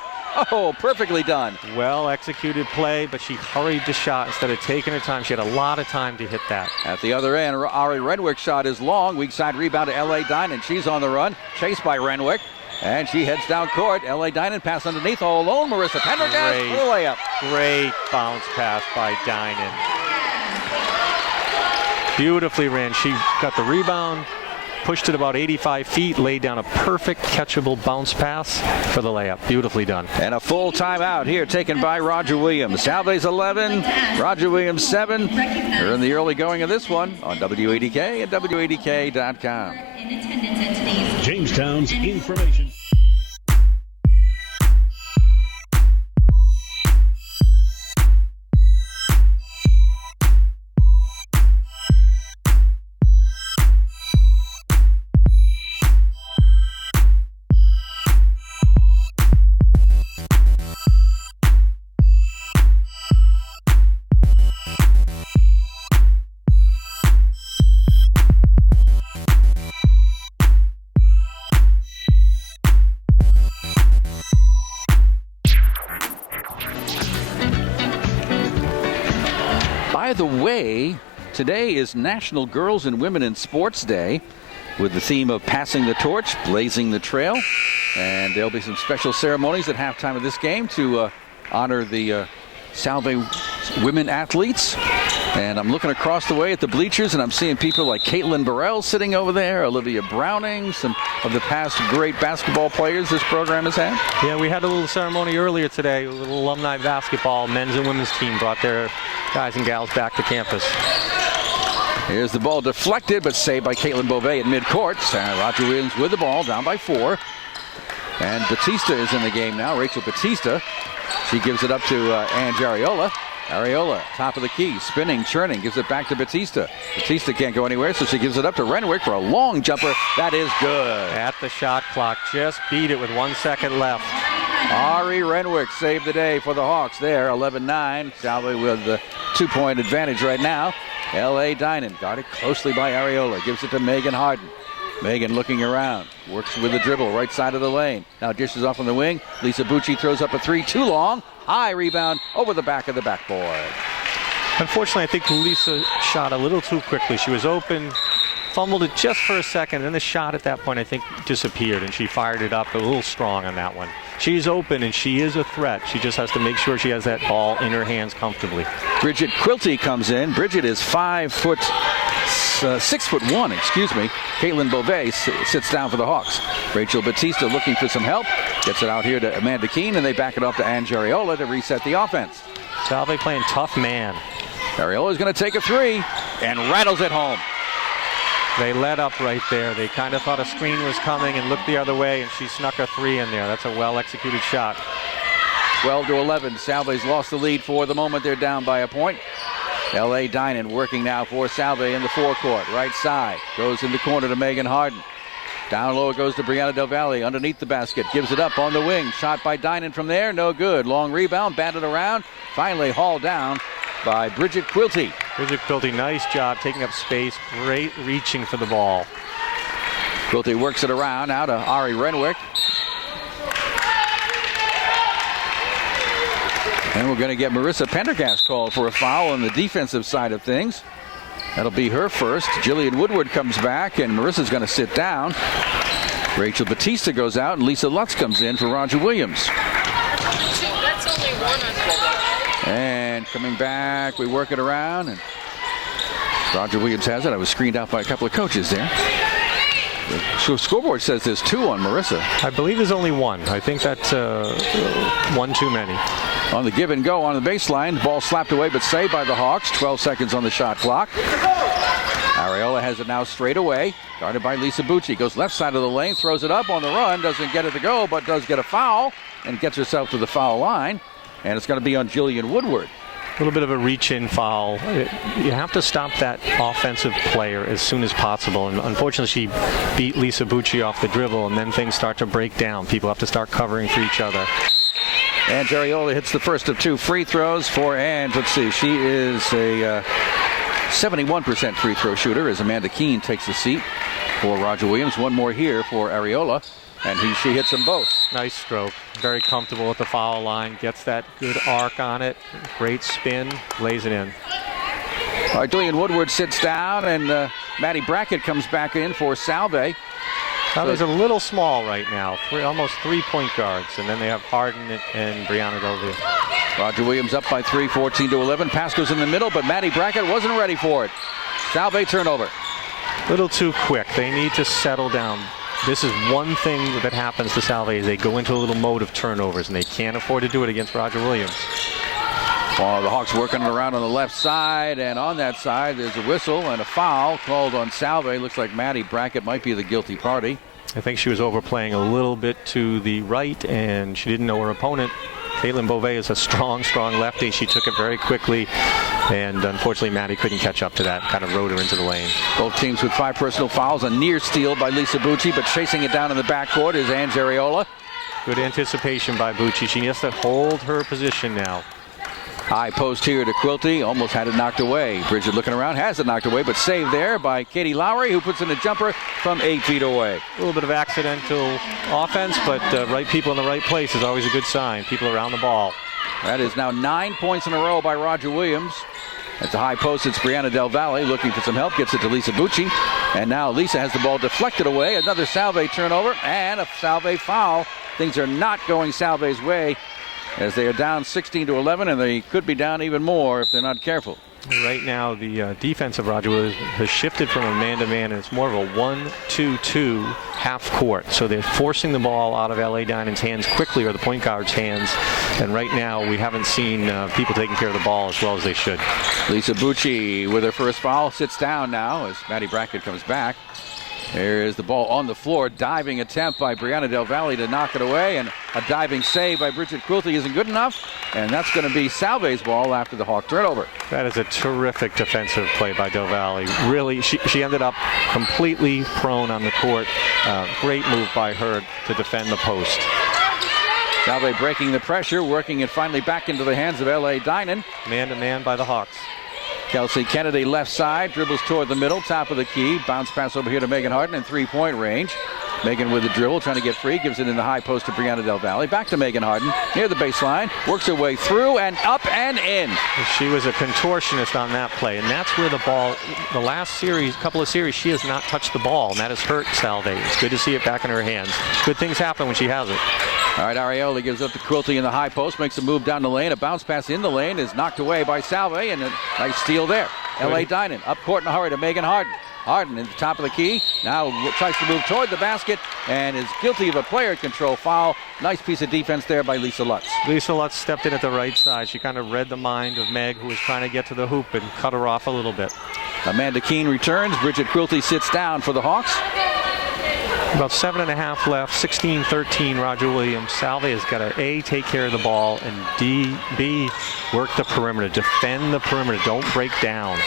Oh, perfectly done. Well executed play, but she hurried the shot instead of taking her time. She had a lot of time to hit that. At the other end, Ari Renwick's shot is long. Weak side rebound to L.A. Dinan. She's on the run, chased by Renwick, and she heads down court. L.A. Dinan pass underneath all alone. Marissa Pendergast for the layup. Great bounce pass by Dinan. Beautifully ran. She got the rebound, pushed it about 85 feet, laid down a perfect catchable bounce pass for the layup. Beautifully done. And a full timeout here taken by Roger Williams. Salve's 11, Roger Williams 7. They're in the early going of this one on WADK and WADK.com. In attendance at today's Jamestown's information. By the way, today is National Girls and Women in Sports Day with the theme of passing the torch, blazing the trail. And there'll be some special ceremonies at halftime of this game to honor the Salve women athletes. And I'm looking across the way at the bleachers, and I'm seeing people like Caitlin Burrell sitting over there, Olivia Browning, some of the past great basketball players this program has had. Yeah, we had a little ceremony earlier today. A little alumni basketball. Men's and women's team brought their guys and gals back to campus. Here's the ball deflected, but saved by Caitlin Beauvais at midcourt. Roger Williams with the ball, down by 4. And Batista is in the game now, Rachel Batista. She gives it up to Ange Areola. Areola, top of the key, spinning, churning, gives it back to Batista. Batista can't go anywhere, so she gives it up to Renwick for a long jumper. That is good. At the shot clock, just beat it with 1 second left. Ari Renwick saved the day for the Hawks there, 11-9. Salve with the 2-point advantage right now. L.A. Dinan guarded closely by Areola, gives it to Megan Harden. Megan looking around, works with the dribble, right side of the lane. Now dishes off on the wing. Lisa Bucci throws up a 3, too long. High rebound over the back of the backboard. Unfortunately, I think Lisa shot a little too quickly. She was open, fumbled it just for a second, and the shot at that point I think disappeared, and she fired it up a little strong on that one. She's open and she is a threat. She just has to make sure she has that ball in her hands comfortably. Bridget Quilty comes in. Bridget is 6'1", excuse me. Caitlin Beauvais sits down for the Hawks. Rachel Batista looking for some help. Gets it out here to Amanda Keene, and they back it off to Ann Jariola to reset the offense. Salve playing tough man. Jariola is going to take a three and rattles it home. They let up right there. They kind of thought a screen was coming and looked the other way, and she snuck a three in there. That's a well-executed shot. 12-11. Salve's lost the lead for the moment. They're down by a point. L.A. Dinan working now for Salve in the forecourt. Right side. Goes in the corner to Megan Harden. Down low it goes to Brianna Del Valle underneath the basket. Gives it up on the wing. Shot by Dinan from there. No good. Long rebound. Batted around. Finally hauled down by Bridget Quilty. Bridget Quilty, nice job taking up space. Great reaching for the ball. Quilty works it around now to Ari Renwick. And we're going to get Marissa Pendergast called for a foul on the defensive side of things. That'll be her first. Jillian Woodward comes back, and Marissa's going to sit down. Rachel Batista goes out, and Lisa Lutz comes in for Roger Williams. That's only one on. And coming back, we work it around, and Roger Williams has it. I was screened out by a couple of coaches there. The scoreboard says there's two on Marissa. I believe there's only one. I think that's one too many. On the give and go on the baseline, ball slapped away but saved by the Hawks. 12 seconds on the shot clock. Ariola has it now straight away, guarded by Lisa Bucci. Goes left side of the lane, throws it up on the run, doesn't get it to go, but does get a foul and gets herself to the foul line. And it's going to be on Jillian Woodward. A little bit of a reach-in foul. You have to stop that offensive player as soon as possible. And unfortunately, she beat Lisa Bucci off the dribble, and then things start to break down. People have to start covering for each other. And Jariola hits the first of two free throws for Ann. Let's see, she is a 71% free throw shooter as Amanda Keene takes the seat for Roger Williams. One more here for Ariola, and she hits them both. Nice stroke. Very comfortable at the foul line. Gets that good arc on it. Great spin. Lays it in. All right, Jillian Woodward sits down, and Maddie Brackett comes back in for Salve. Salve's a little small right now. Almost 3 point guards. And then they have Harden and Brianna Del Valle. Roger Williams up by 3, 14-11. Pass goes in the middle, but Maddie Brackett wasn't ready for it. Salve turnover. A little too quick. They need to settle down. This is one thing that happens to Salve is they go into a little mode of turnovers, and they can't afford to do it against Roger Williams. Well, the Hawks working it around on the left side, and on that side there's a whistle and a foul called on Salve. Looks like Maddie Brackett might be the guilty party. I think she was overplaying a little bit to the right, and she didn't know her opponent. Caitlin Beauvais is a strong lefty. She took it very quickly, and unfortunately Maddie couldn't catch up to that. Kind of rode her into the lane. Both teams with 5 personal fouls. A near steal by Lisa Bucci, but chasing it down in the backcourt is Ann Jariola. Good anticipation by Bucci. She has to hold her position now. High post here to Quilty. Almost had it knocked away. Bridget looking around, has it knocked away, but saved there by Katie Lowry, who puts in a jumper from 8 feet away. A little bit of accidental offense, but right people in the right place is always a good sign. People around the ball. That is now 9 points in a row by Roger Williams. At the high post, it's Brianna Del Valle looking for some help. Gets it to Lisa Bucci. And now Lisa has the ball deflected away. Another Salve turnover and a Salve foul. Things are not going Salve's way, as they are down 16-11, and they could be down even more if they're not careful. Right now, the defense of Roger Williams has shifted from a man-to-man, and it's more of a 1-2-2 half court. So they're forcing the ball out of L.A. Dinan's hands quickly, or the point guard's hands. And right now, we haven't seen people taking care of the ball as well as they should. Lisa Bucci with her first foul sits down now as Maddie Brackett comes back. There is the ball on the floor. Diving attempt by Brianna Del Valle to knock it away, and a diving save by Bridget Quilty isn't good enough, and that's going to be Salve's ball after the Hawk turnover. That is a terrific defensive play by Del Valle. Really, she ended up completely prone on the court. Great move by her to defend the post. Salve breaking the pressure, working it finally back into the hands of L.A. Dinan. Man-to-man by the Hawks. Kelsey Kennedy left side, dribbles toward the middle, top of the key. Bounce pass over here to Megan Harden in 3-point range. Megan with the dribble, trying to get free, gives it in the high post to Brianna Del Valle. Back to Megan Harden, near the baseline, works her way through and up and in. She was a contortionist on that play, and that's where the ball, the last couple of series, she has not touched the ball, and that has hurt Salve. It's good to see it back in her hands. Good things happen when she has it. All right, Ariola gives up to Quilty in the high post, makes a move down the lane. A bounce pass in the lane is knocked away by Salve, and a nice steal there. L.A. Dinan up court in a hurry to Megan Harden. Harden at the top of the key, now tries to move toward the basket and is guilty of a player control foul. Nice piece of defense there by Lisa Lutz. Lisa Lutz stepped in at the right side. She kind of read the mind of Meg, who was trying to get to the hoop, and cut her off a little bit. Amanda Keene returns. Bridget Quilty sits down for the Hawks. About 7.5 left, 16-13, Roger Williams. Salve has got to A, take care of the ball, and B, work the perimeter, defend the perimeter, don't break down.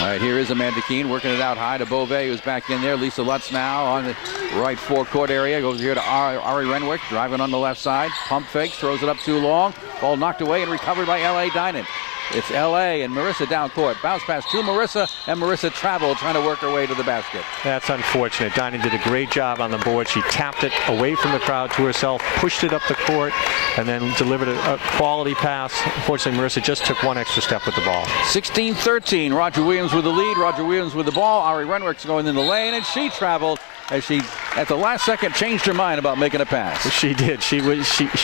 All right, here is Amanda Keene working it out high to Beauvais, who's back in there. Lisa Lutz now on the right forecourt area. Goes here to Ari Renwick, driving on the left side. Pump fakes, throws it up too long. Ball knocked away and recovered by L.A. Dinan. It's L.A. and Marissa down court. Bounce pass to Marissa, and Marissa traveled, trying to work her way to the basket. That's unfortunate. Dinan did a great job on the board. She tapped it away from the crowd to herself, pushed it up the court, and then delivered a quality pass. Unfortunately, Marissa just took one extra step with the ball. 16-13. Roger Williams with the lead. Roger Williams with the ball. Ari Renwick's going in the lane, and she traveled as she, at the last second, changed her mind about making a pass. She did. She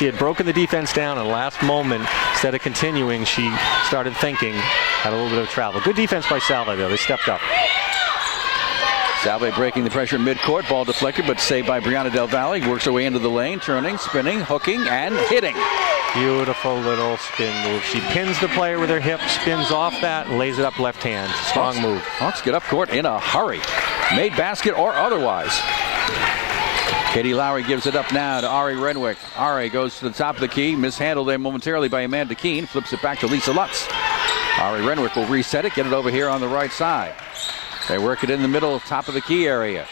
had broken the defense down in the last moment. Instead of continuing, she started thinking, had a little bit of travel. Good defense by Salve, though. They stepped up. Salve breaking the pressure midcourt. Ball deflected, but saved by Brianna Del Valle. Works her way into the lane, turning, spinning, hooking, and hitting. Beautiful little spin move. She pins the player with her hip, spins off that, and lays it up left hand. Strong move. Hawks get up court in a hurry. Made basket or otherwise. Katie Lowry gives it up now to Ari Renwick. Ari goes to the top of the key, mishandled there momentarily by Amanda Keene, flips it back to Lisa Lutz. Ari Renwick will reset it, get it over here on the right side. They work it in the middle, top of the key area.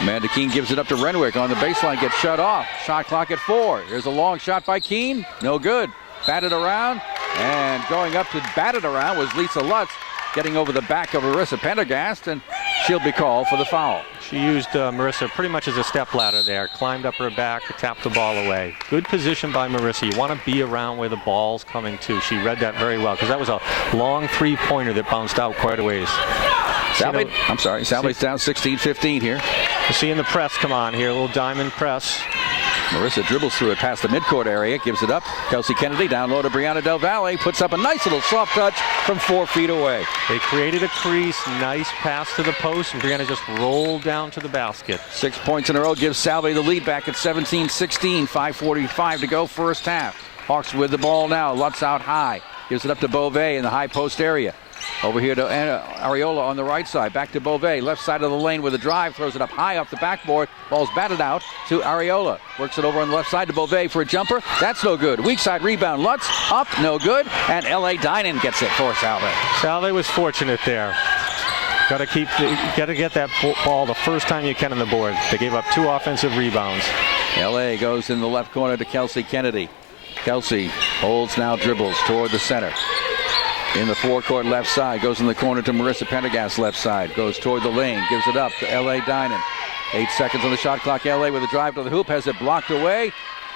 Amanda Keene gives it up to Renwick on the baseline, gets shut off. Shot clock at 4. Here's a long shot by Keene, no good. Batted around, and going up to bat it around was Lisa Lutz, getting over the back of Marissa Pendergast, and she'll be called for the foul. She used Marissa pretty much as a step ladder there. Climbed up her back, tapped the ball away. Good position by Marissa. You want to be around where the ball's coming to. She read that very well, because that was a long three-pointer that bounced out quite a ways. Salve, I'm sorry, Salve's down 16-15 here. You're seeing the press come on here, a little diamond press. Marissa dribbles through it past the midcourt area, gives it up. Kelsey Kennedy down low to Brianna Del Valle, puts up a nice little soft touch from 4 feet away. They created a crease, nice pass to the post, and Brianna just rolled down to the basket. 6 points in a row gives Salve the lead back at 17-16, 5:45 to go first half. Hawks with the ball now, Lutz out high, gives it up to Beauvais in the high post area. Over here to Ariola on the right side. Back to Beauvais. Left side of the lane with a drive. Throws it up high off the backboard. Ball's batted out to Ariola. Works it over on the left side to Beauvais for a jumper. That's no good. Weak side rebound. Lutz up. No good. And L.A. Dinan gets it for Salve. Salve was fortunate there. Got to get that ball the first time you can on the board. They gave up 2 offensive rebounds. L.A. goes in the left corner to Kelsey Kennedy. Kelsey holds now, dribbles toward the center. In the forecourt left side, goes in the corner to Marissa Pendergast left side, goes toward the lane, gives it up to L.A. Dinan. 8 seconds on the shot clock. L.A. with a drive to the hoop, has it blocked away.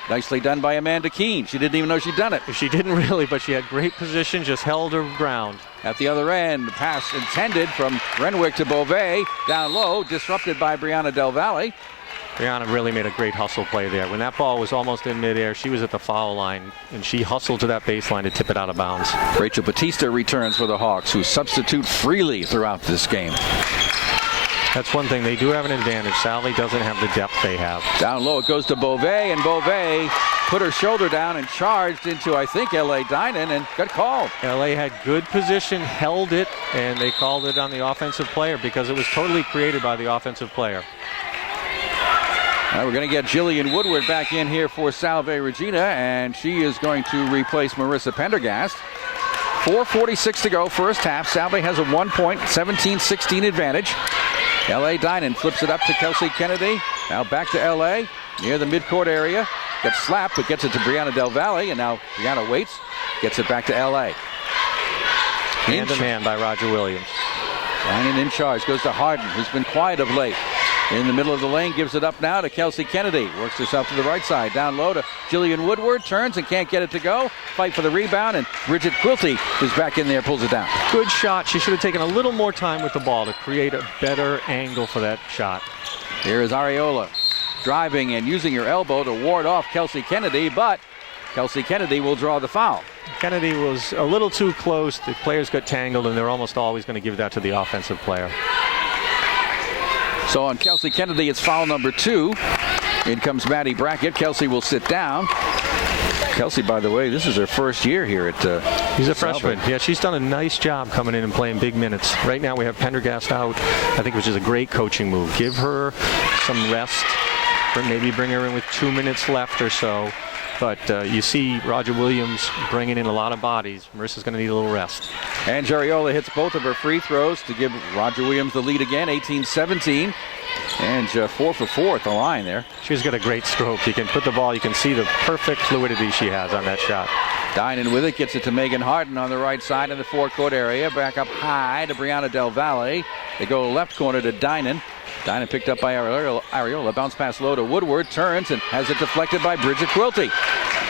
Nicely done by Amanda Keene. She didn't even know she'd done it. She didn't really, but she had great position, just held her ground. At the other end, pass intended from Renwick to Beauvais, down low, disrupted by Brianna Del Valle. Brianna really made a great hustle play there. When that ball was almost in midair, she was at the foul line, and she hustled to that baseline to tip it out of bounds. Rachel Batista returns for the Hawks, who substitute freely throughout this game. That's one thing. They do have an advantage. Salve doesn't have the depth they have. Down low, it goes to Beauvais, and Beauvais put her shoulder down and charged into, I think, L.A. Dinan, and got called. L.A. had good position, held it, and they called it on the offensive player because it was totally created by the offensive player. All right, we're going to get Jillian Woodward back in here for Salve Regina, and she is going to replace Marissa Pendergast. 4:46 to go, first half. Salve has a 1-point, 17-16 advantage. L.A. Dinan flips it up to Kelsey Kennedy. Now back to L.A. near the midcourt area. Gets slapped, but gets it to Brianna Del Valle, and now Brianna waits. Gets it back to L.A. Man-to-man by Roger Williams. Dinan in charge, goes to Harden, who's been quiet of late. In the middle of the lane, gives it up now to Kelsey Kennedy. Works herself to the right side. Down low to Jillian Woodward. Turns and can't get it to go. Fight for the rebound, and Bridget Quilty, who's back in there, pulls it down. Good shot. She should have taken a little more time with the ball to create a better angle for that shot. Here is Ariola driving and using her elbow to ward off Kelsey Kennedy, but Kelsey Kennedy will draw the foul. Kennedy was a little too close. The players got tangled, and they're almost always going to give that to the offensive player. So on Kelsey Kennedy, it's foul number 2. In comes Maddie Brackett. Kelsey will sit down. Kelsey, by the way, this is her first year here at She's a Salve. freshman. Yeah, she's done a nice job coming in and playing big minutes. Right now we have Pendergast out, I think, which is a great coaching move. Give her some rest, or maybe bring her in with 2 minutes left or so. But you see Roger Williams bringing in a lot of bodies. Marissa's going to need a little rest. And Jariola hits both of her free throws to give Roger Williams the lead again, 18-17. And 4 for 4 at the line there. She's got a great stroke. You can put the ball, you can see the perfect fluidity she has on that shot. Dinan with it, gets it to Megan Harden on the right side in the forecourt area. Back up high to Brianna Del Valle. They go left corner to Dinan. Dinan picked up by Ariola. Bounce pass low to Woodward. Turns and has it deflected by Bridget Quilty.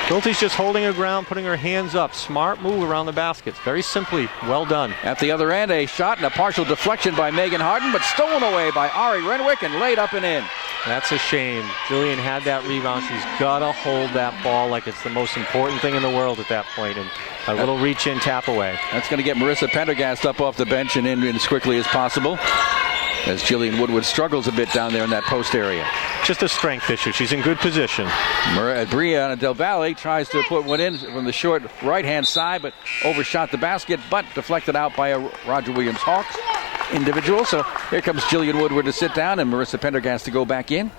Quilty's just holding her ground, putting her hands up. Smart move around the baskets. Very simply, well done. At the other end, a shot and a partial deflection by Megan Harden, but stolen away by Ari Renwick and laid up and in. That's a shame. Jillian had that rebound. She's got to hold that ball like it's the most important thing in the world at that point. And a little reach in, tap away. That's going to get Marissa Pendergast up off the bench and in as quickly as possible, as Jillian Woodward struggles a bit down there in that post area. Just a strength issue. She's in good position. Brianna Del Valle tries to put one in from the short right-hand side, but overshot the basket, but deflected out by a Roger Williams Hawks individual. So here comes Jillian Woodward to sit down and Marissa Pendergast to go back in.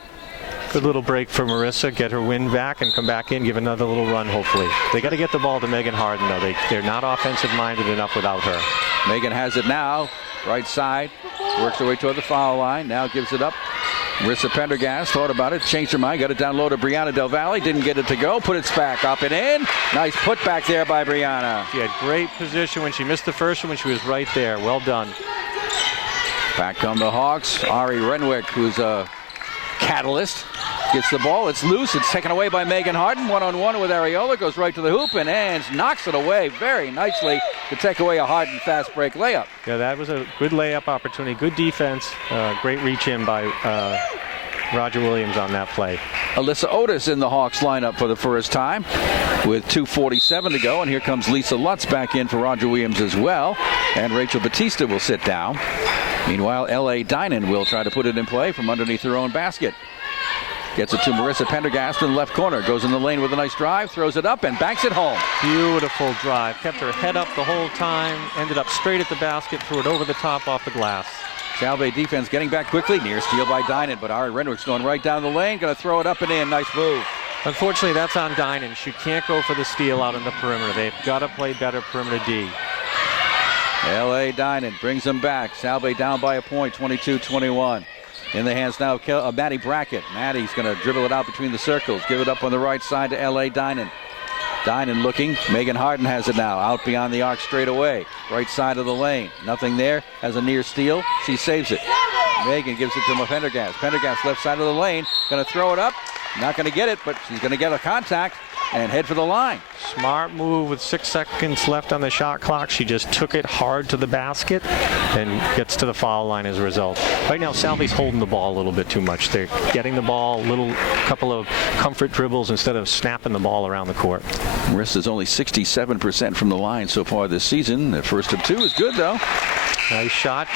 Good little break for Marissa. Get her wind back and come back in, give another little run, hopefully. They got to get the ball to Megan Harden, though. They're not offensive-minded enough without her. Megan has it now. Right side. Works her way toward the foul line. Now gives it up. Marissa Pendergast thought about it, changed her mind, got it down low to Brianna Del Valle, didn't get it to go, put it back up and in. Nice put back there by Brianna. She had great position when she missed the first one, when she was right there. Well done. Back on the Hawks. Ari Renwick, who's a catalyst, gets the ball. It's loose. It's taken away by Megan Harden. One-on-one with Ariola. Goes right to the hoop and knocks it away very nicely to take away a Harden fast break layup. Yeah, that was a good layup opportunity. Good defense. Great reach in by Roger Williams on that play. Alyssa Otis in the Hawks lineup for the first time with 2:47 to go. And here comes Lisa Lutz back in for Roger Williams as well. And Rachel Batista will sit down. Meanwhile, L.A. Dinan will try to put it in play from underneath her own basket. Gets it to Marissa Pendergast in the left corner. Goes in the lane with a nice drive. Throws it up and banks it home. Beautiful drive. Kept her head up the whole time. Ended up straight at the basket. Threw it over the top off the glass. Salve defense getting back quickly. Near steal by Dinan, but Ari Renwick's going right down the lane. Going to throw it up and in. Nice move. Unfortunately, that's on Dinan. She can't go for the steal out in the perimeter. They've got to play better perimeter D. L.A. Dinan brings them back. Salve down by a point, 22-21. In the hands now of Maddie Brackett. Maddie's going to dribble it out between the circles. Give it up on the right side to L.A. Dinan. Dinan looking. Megan Harden has it now. Out beyond the arc straight away. Right side of the lane. Nothing there. Has a near steal. She saves it. Megan gives it to Pendergast. Pendergast left side of the lane. Going to throw it up. Not going to get it, but she's going to get a contact and head for the line. Smart move with 6 seconds left on the shot clock. She just took it hard to the basket and gets to the foul line as a result. Right now, Salve's holding the ball a little bit too much. They're getting the ball, couple of comfort dribbles instead of snapping the ball around the court. Marissa's only 67% from the line so far this season. The first of 2 is good, though. Nice shot.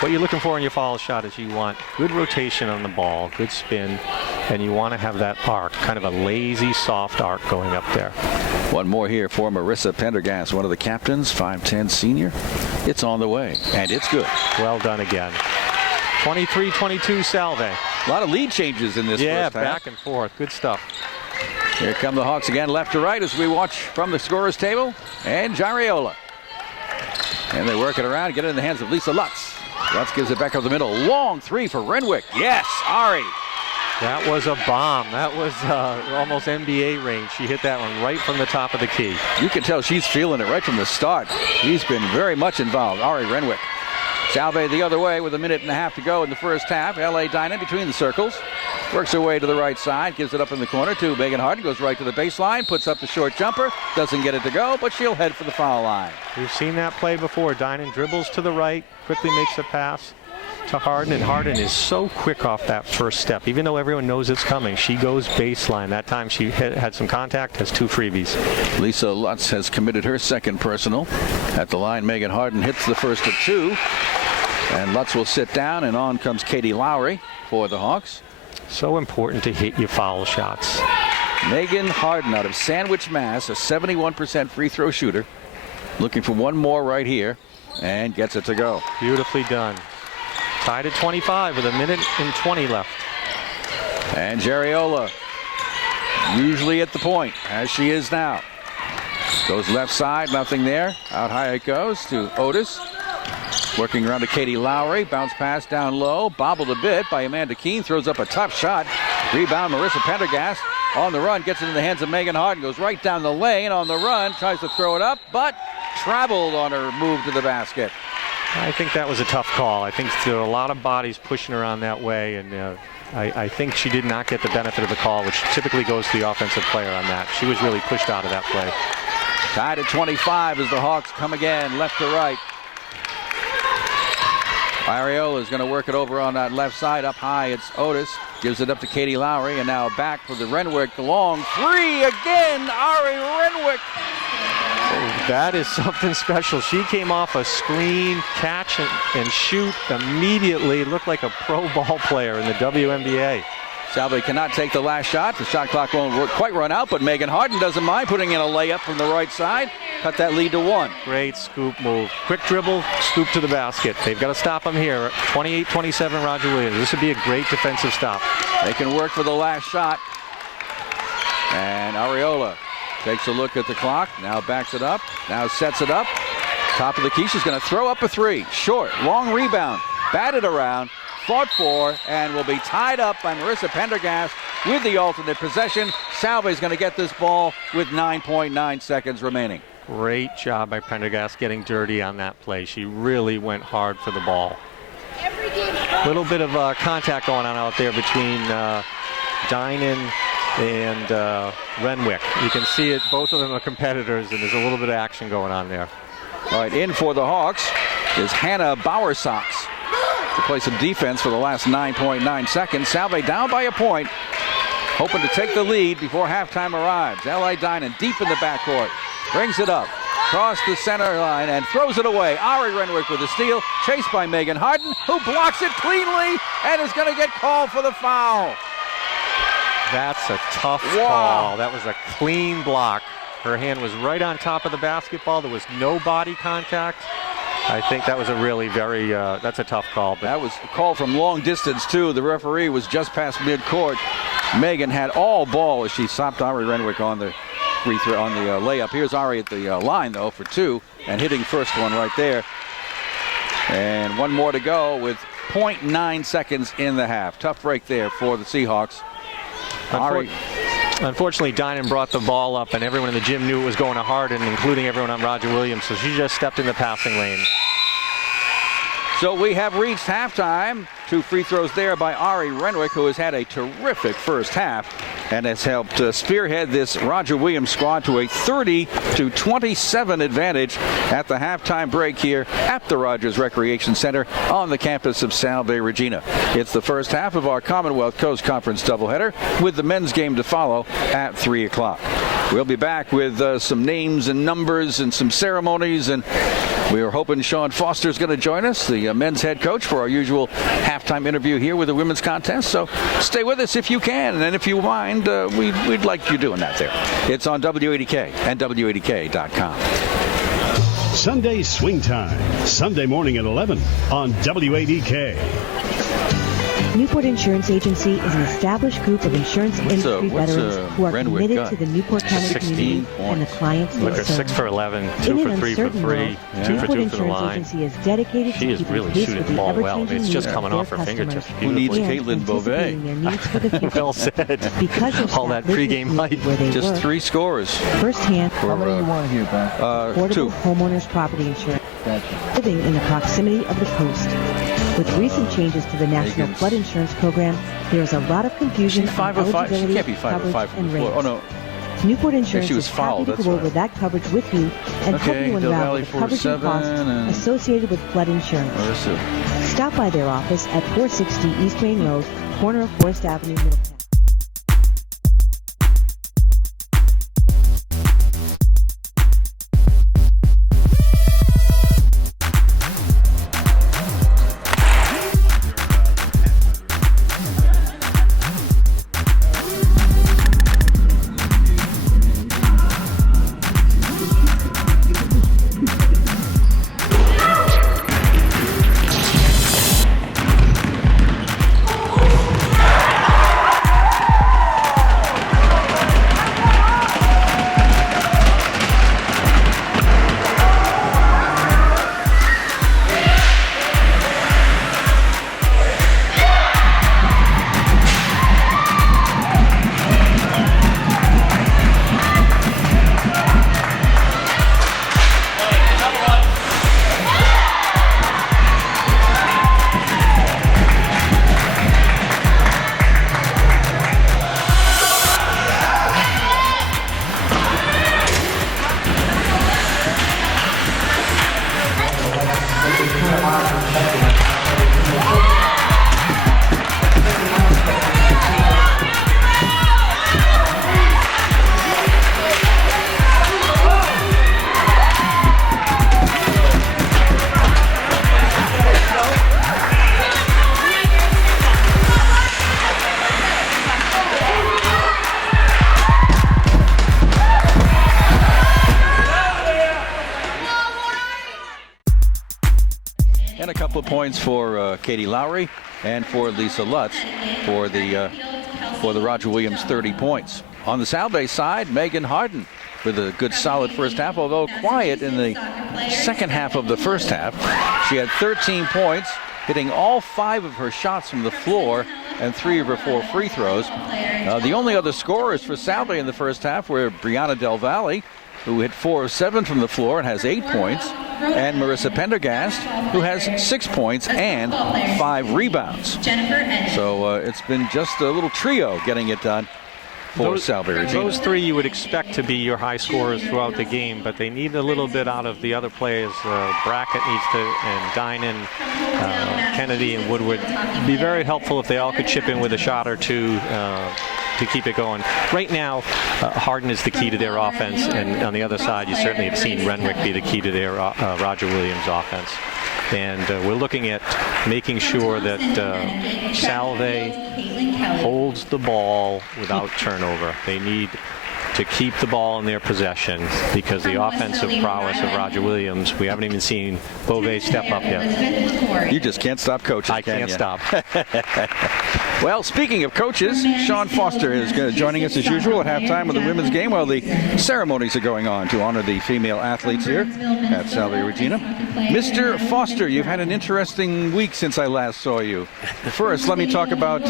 What you're looking for in your foul shot is you want good rotation on the ball, good spin, and you want to have that arc, kind of a lazy, soft arc going up there. One more here for Marissa Pendergast, one of the captains, 5'10" senior. It's on the way, and it's good. Well done again. 23-22 Salve. A lot of lead changes in this first half. Back and forth. Good stuff. Here come the Hawks again, left to right as we watch from the scorer's table. And Jariola. And they work it around, get it in the hands of Lisa Lutz. Lutz gives it back up the middle. Long 3 for Renwick. Yes, Ari. That was a bomb. That was almost NBA range. She hit that one right from the top of the key. You can tell she's feeling it right from the start. She's been very much involved. Ari Renwick. Salve the other way with 1.5 minutes to go in the first half. L.A. Dyna between the circles. Works her way to the right side. Gives it up in the corner to Megan Harden. Goes right to the baseline. Puts up the short jumper. Doesn't get it to go, but she'll head for the foul line. We've seen that play before. Dynan dribbles to the right. Quickly makes a pass to Harden. And Harden is so quick off that first step. Even though everyone knows it's coming, she goes baseline. That time she had some contact. Has 2 freebies. Lisa Lutz has committed her second personal. At the line, Megan Harden hits the first of 2. And Lutz will sit down, and on comes Katie Lowry for the Hawks. So important to hit your foul shots. Megan Harden out of Sandwich, Mass., a 71% free throw shooter. Looking for one more right here, and gets it to go. Beautifully done. Tied at 25 with 1 minute and 20 left. And Jariola, usually at the point, as she is now. Goes left side, nothing there. Out high it goes to Otis. Working around to Katie Lowry. Bounce pass down low. Bobbled a bit by Amanda Keene. Throws up a tough shot. Rebound, Marissa Pendergast on the run. Gets it in the hands of Megan Harden. Goes right down the lane on the run. Tries to throw it up, but traveled on her move to the basket. I think that was a tough call. I think there were a lot of bodies pushing her on that way, and I think she did not get the benefit of the call, which typically goes to the offensive player on that. She was really pushed out of that play. Tied at 25 as the Hawks come again, left to right. Ariola is going to work it over on that left side. Up high, it's Otis. Gives it up to Katie Lowry, and now back for the Renwick. The long 3 again, Ari Renwick. Oh, that is something special. She came off a screen, catch and shoot immediately. Looked like a pro ball player in the WNBA. Salve cannot take the last shot. The shot clock won't quite run out, but Megan Harden doesn't mind putting in a layup from the right side. Cut that lead to 1. Great scoop move. Quick dribble, scoop to the basket. They've got to stop him here. 28-27, Roger Williams. This would be a great defensive stop. They can work for the last shot. And Ariola takes a look at the clock. Now backs it up. Now sets it up. Top of the key. She's going to throw up a 3. Short. Long rebound. Batted around. Fought for, and will be tied up by Marissa Pendergast with the alternate possession. Salve is going to get this ball with 9.9 seconds remaining. Great job by Pendergast getting dirty on that play. She really went hard for the ball. A little bit of contact going on out there between Dynan and Renwick. You can see it. Both of them are competitors, and there's a little bit of action going on there. All right, in for the Hawks is Hannah Bowersox to play some defense for the last 9.9 seconds. Salve down by a point, hoping to take the lead before halftime arrives. L.A. Dynan deep in the backcourt, brings it up, across the center line, and throws it away. Ari Renwick with the steal, chased by Megan Harden, who blocks it cleanly and is going to get called for the foul. That's a tough call. That was a clean block. Her hand was right on top of the basketball. There was no body contact. I think that was a really very, that's a tough call. But that was a call from long distance, too. The referee was just past midcourt. Megan had all ball as she stopped Ari Renwick on the free throw, on the layup. Here's Ari at the line, though, for 2, and hitting first one right there. And one more to go with 0.9 seconds in the half. Tough break there for the Seahawks. Unfortunately, Dynan brought the ball up, and everyone in the gym knew it was going to Harden, including everyone on Roger Williams, so she just stepped in the passing lane. So we have reached halftime. 2 free throws there by Ari Renwick, who has had a terrific first half and has helped spearhead this Roger Williams squad to a 30-27 advantage at the halftime break here at the Rogers Recreation Center on the campus of Salve, Regina. It's the first half of our Commonwealth Coast Conference doubleheader with the men's game to follow at 3 o'clock. We'll be back with some names and numbers and some ceremonies, and we are hoping Sean Foster is going to join us, the men's head coach, for our usual halftime interview here with the women's contest. So stay with us if you can, and if you mind, we'd like you doing that there. It's on WADK and WADK.com. Sunday Swing Time, Sunday morning at 11 on WADK. Newport Insurance Agency is an established group of insurance industry veterans who are Renwick committed got? to the Newport County 16 community and the clients they Look at serve. 6 for 11, 2 In for an 3 for uncertain 3, world, 2 for Newport 2 for the Insurance line. Agency is dedicated She to is keeping really pace shooting with the the ball well. ever-changing It's needs just of coming their off her fingertips. customers Who needs and Caitlin Beauvais? anticipating their needs for the future. Well said. Because of All that staff living pregame in hype. where they Just work, 3 scores. firsthand, How many you want here, Beth? affordable 2. homeowners property insurance. Gotcha. Living in the proximity of the coast. With recent changes to the National Megan's- Flood Insurance Program, there is a lot of confusion She's on 5 or 5. She eligibility, can't be 5 or coverage, 5 from and the floor. rates. Oh, no. Newport Insurance she was is fouled, happy that's to go right. over that coverage with you and help Okay, you Del unravel Valle the coverage 47 and costs and- associated with flood insurance. Marissa. Stop by their office at 460 East Main Road, corner of Forest Avenue, Middletown. And a couple of points for Katie Lowry and for Lisa Lutz for the Roger Williams 30 points. On the Salve side, Megan Harden with a good solid first half, although quiet in the second half of the first half. She had 13 points, hitting all 5 of her shots from the floor and 3 of her 4 free throws. The only other scorers for Salve in the first half were Brianna Del Valle, who hit 4 of 7 from the floor and has 8 points, and Marissa Pendergast, who has 6 points and 5 rebounds. So it's been just a little trio getting it done for Salve Regina. Those 3 you would expect to be your high scorers throughout the game, but they need a little bit out of the other players. Brackett needs to, and Dinan, Kennedy, and Woodward. Be very helpful if they all could chip in with a shot or two to keep it going. Right now, Harden is the key to their offense, and on the other side, you certainly have seen Renwick be the key to their Roger Williams offense. And we're looking at making sure that Salve holds the ball without turnover. They need to keep the ball in their possession because the offensive prowess of Roger Williams, we haven't even seen Beauvais step up yet. You just can't stop coaching, I can can't ya? stop. Well, speaking of coaches, Sean Foster is joining us as usual at halftime of the women's game while the ceremonies are going on to honor the female athletes here at Salve Regina. Mr. Foster, you've had an interesting week since I last saw you. First, let me talk about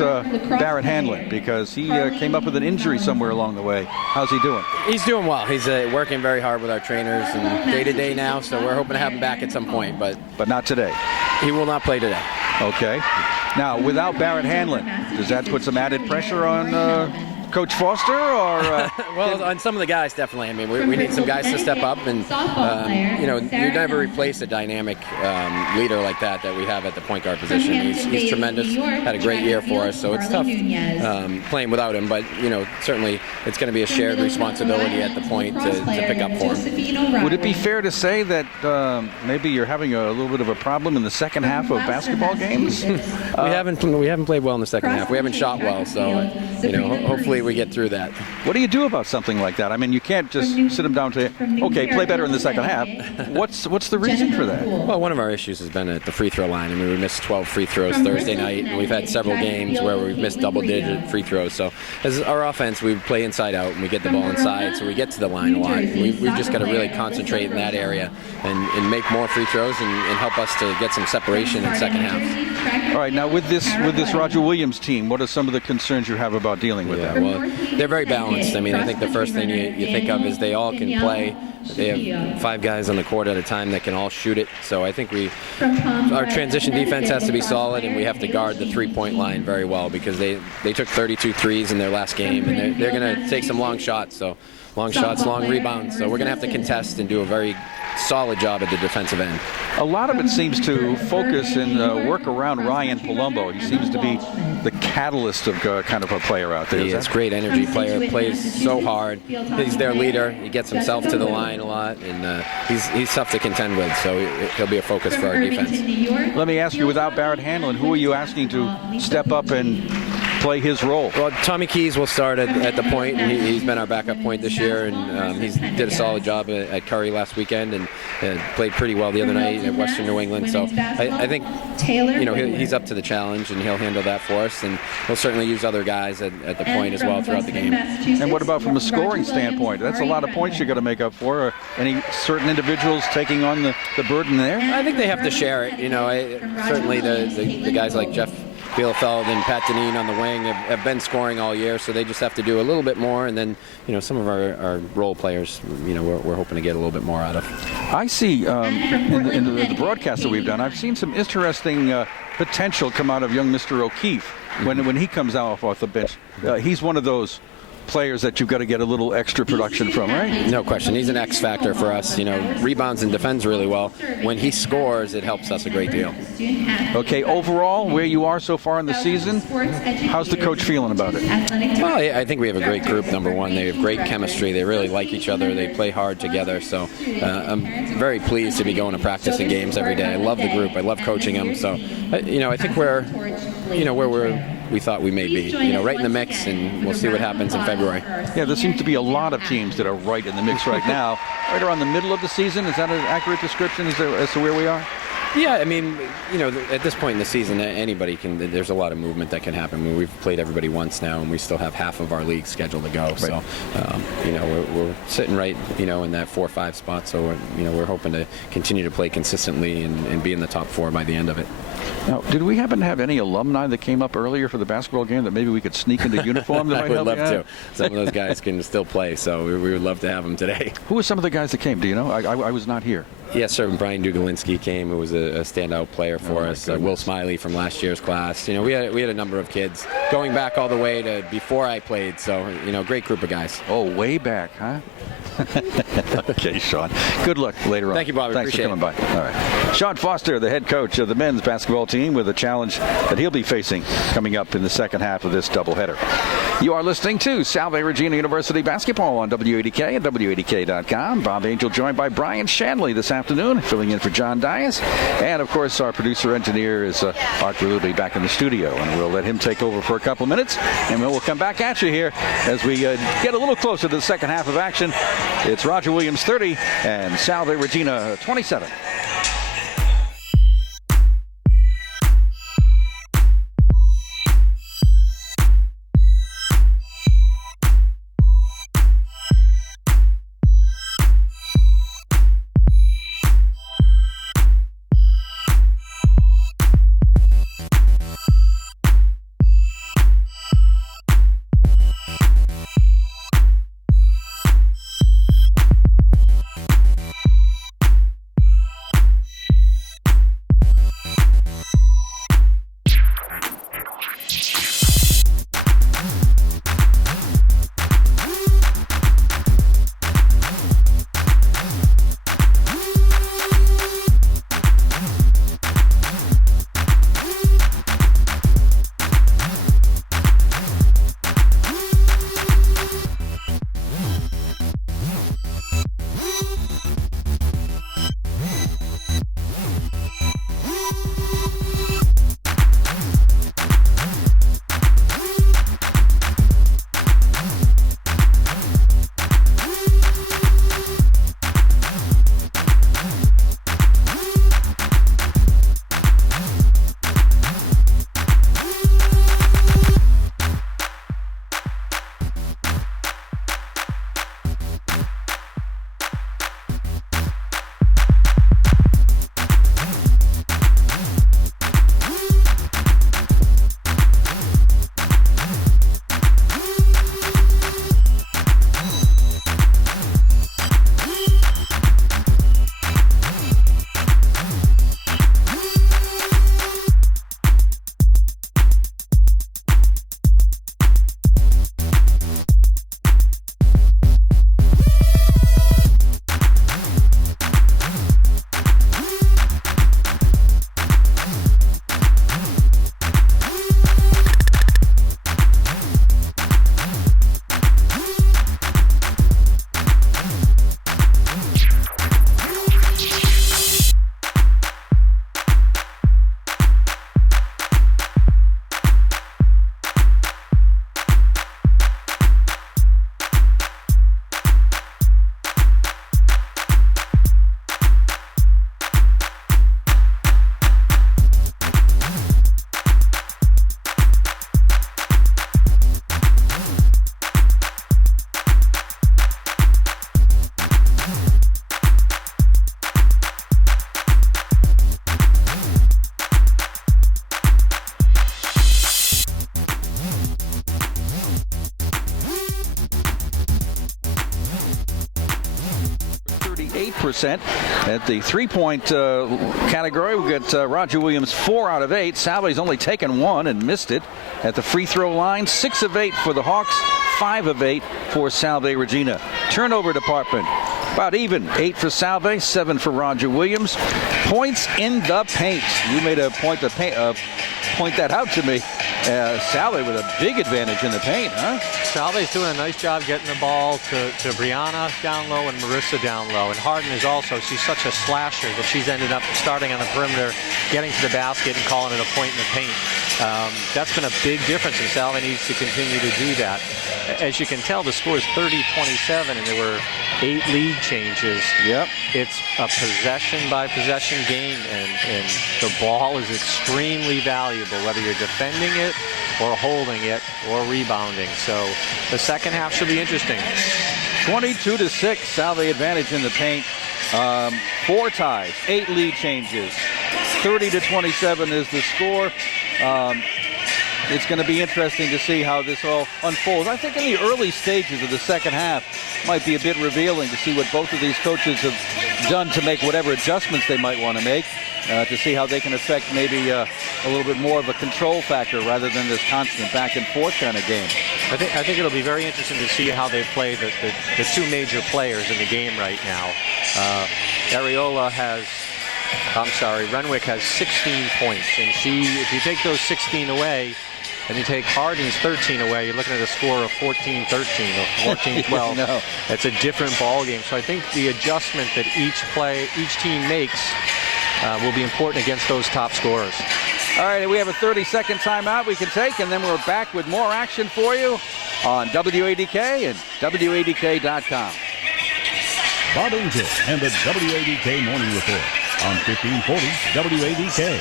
Barrett Hanlon, because he came up with an injury somewhere along the way. How's he doing? He's doing well. He's working very hard with our trainers and day-to-day now, so we're hoping to have him back at some point, but not today. He will not play today. Okay. Now, without Barrett Hanlon, does that put some added pressure on Coach Foster, or? Well, on some of the guys, definitely. I mean, we need some guys to step up, and you know, you never replace a dynamic leader like that we have at the point guard position. He's tremendous. Had a great year for us, so it's tough playing without him. But you know, certainly it's going to be a shared responsibility at the point to pick up for him. Would it be fair to say that maybe you're having a little bit of a problem in the second half of basketball games? We haven't played well in the second half. We haven't shot well, so you know, hopefully we get through that. What do you do about something like that? I mean, you can't just sit them down to, okay, play better in the second half. What's the reason for that? Well, one of our issues has been at the free throw line. I mean, we missed 12 free throws Thursday night, and we've had several games where we've missed double-digit free throws. So as our offense, we play inside out, and we get the ball inside, so we get to the line a lot. And we've just got to really concentrate in that area and make more free throws and help us to get some separation in second half. All right, now with this Roger Williams team, what are some of the concerns you have about dealing with that? Well, they're very balanced. I mean, I think the first thing you think of is they all can play. They have 5 guys on the court at a time that can all shoot it. So I think our transition defense has to be solid, and we have to guard the three-point line very well because they took 32 threes in their last game, and they're going to take some long shots. So long shots, long rebounds. So we're going to have to contest and do a very solid job at the defensive end. A lot of it seems to focus and work around Ryan Palumbo. He seems to be the catalyst of kind of a player out there. He is a great energy player, plays so hard. He's their leader. He gets himself to the line a lot, and he's tough to contend with, so he'll be a focus for our defense. Let me ask you, without Barrett Hanlon, who are you asking to step up and play his role? Well, Tommy Keys will start at the point, and he's been our backup point this year, and he did a solid job at Curry last weekend and played pretty well the other night at Western New England. So I think he's up to the challenge, and he'll handle that for us, and he'll certainly use other guys at the point as well throughout the game. And what about from a scoring standpoint? That's a lot of points you got to make up for. Are any certain individuals taking on the burden there? I think they have to share it. Certainly the guys like Jeff Bielefeld and Pat Deneen on the wing have been scoring all year, so they just have to do a little bit more, and then some of our role players, we're hoping to get a little bit more out of. I see in the broadcast that we've done, I've seen some interesting potential come out of young Mr. O'Keefe when he comes off the bench. He's one of those players that you've got to get a little extra production from, right? No question. He's an X factor for us. Rebounds and defends really well. When he scores, it helps us a great deal. Okay, overall, where you are so far in the season, how's the coach feeling about it? Well, I think we have a great group, number one. They have great chemistry. They really like each other. They play hard together. So I'm very pleased to be going to practice and games every day. I love the group. I love coaching them. So, I think where we thought we may be, right in the mix, and we'll see what happens in February. Yeah, there seems to be a lot of teams that are right in the mix right now, right around the middle of the season. Is that an accurate description as to where we are? Yeah, I mean, at this point in the season, anybody can. There's a lot of movement that can happen. We've played everybody once now, and we still have half of our league scheduled to go. Right. So, we're sitting right, in that 4 or 5 spot. So, we're hoping to continue to play consistently and be in the top 4 by the end of it. Now, did we happen to have any alumni that came up earlier for the basketball game that maybe we could sneak into uniform? That I would love to. Some of those guys can still play, so we would love to have them today. Who were some of the guys that came? Do you know? I was not here. Yes, sir. Brian Dugalinski came, who was a standout player for us. Will Smiley from last year's class. We had a number of kids going back all the way to before I played. So, great group of guys. Oh, way back, huh? Okay, Sean. Good luck later on. Thank you, Bobby. Thanks Appreciate for coming by. All right. Sean Foster, the head coach of the men's basketball team, with a challenge that he'll be facing coming up in the second half of this doubleheader. You are listening to Salve Regina University basketball on WADK and WADK.com. Bob Angel joined by Brian Shanley this afternoon, filling in for John Dias. And, of course, our producer-engineer is Art Berube back in the studio. And we'll let him take over for a couple minutes. And we'll come back at you here as we get a little closer to the second half of action. It's Roger Williams 30 and Salve Regina 27. 40%. At the three-point category, we got Roger Williams 4 out of 8. Salve's only taken 1 and missed it. At the free throw line, 6 of 8 for the Hawks, 5 of 8 for Salve Regina. Turnover department, about even. 8 for Salve, 7 for Roger Williams. Points in the paint. You made a point to point that out to me. Salve with a big advantage in the paint, huh? Salve's doing a nice job getting the ball to Brianna down low and Marissa down low. And Harden is also, she's such a slasher that she's ended up starting on the perimeter, getting to the basket and calling it a point in the paint. That's been a big difference, and Salve needs to continue to do that. As you can tell, the score is 30-27, and there were 8 lead changes. Yep. It's a possession-by-possession game, and the ball is extremely valuable, whether you're defending it or holding it or rebounding. So the second half should be interesting. 22-6, Salve advantage in the paint. 4 ties, 8 lead changes. 30-27 is the score. It's going to be interesting to see how this all unfolds. I think in the early stages of the second half might be a bit revealing to see what both of these coaches have done to make whatever adjustments they might want to make, to see how they can affect maybe a little bit more of a control factor rather than this constant back and forth kind of game. I think it'll be very interesting to see how they play the 2 major players in the game right now. Renwick has 16 points, and if you take those 16 away, and you take Harden's 13 away, you're looking at a score of 14-13 or 14-12. No. It's a different ball game. So I think the adjustment that each team makes will be important against those top scorers. All right, we have a 30-second timeout we can take, and then we're back with more action for you on WADK and WADK.com. Bob Angel and the WADK Morning Report on 1540 WADK.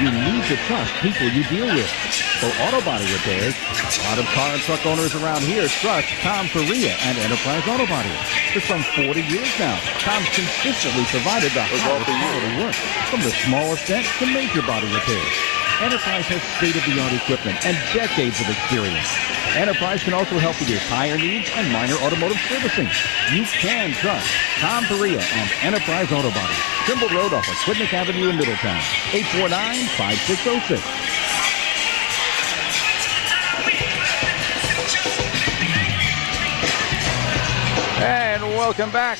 You need to trust people you deal with. For auto body repairs, a lot of car and truck owners around here trust Tom Faria and Enterprise Auto Body. For some 40 years now, Tom's consistently provided the highest quality work, from the smallest dent to major body repairs. Enterprise has state-of-the-art equipment and decades of experience. Enterprise can also help with your tire needs and minor automotive servicing. You can trust Tom Faria and Enterprise Auto Body. Trimble Road off of Quidnick Avenue in Middletown. 849-5606. And welcome back.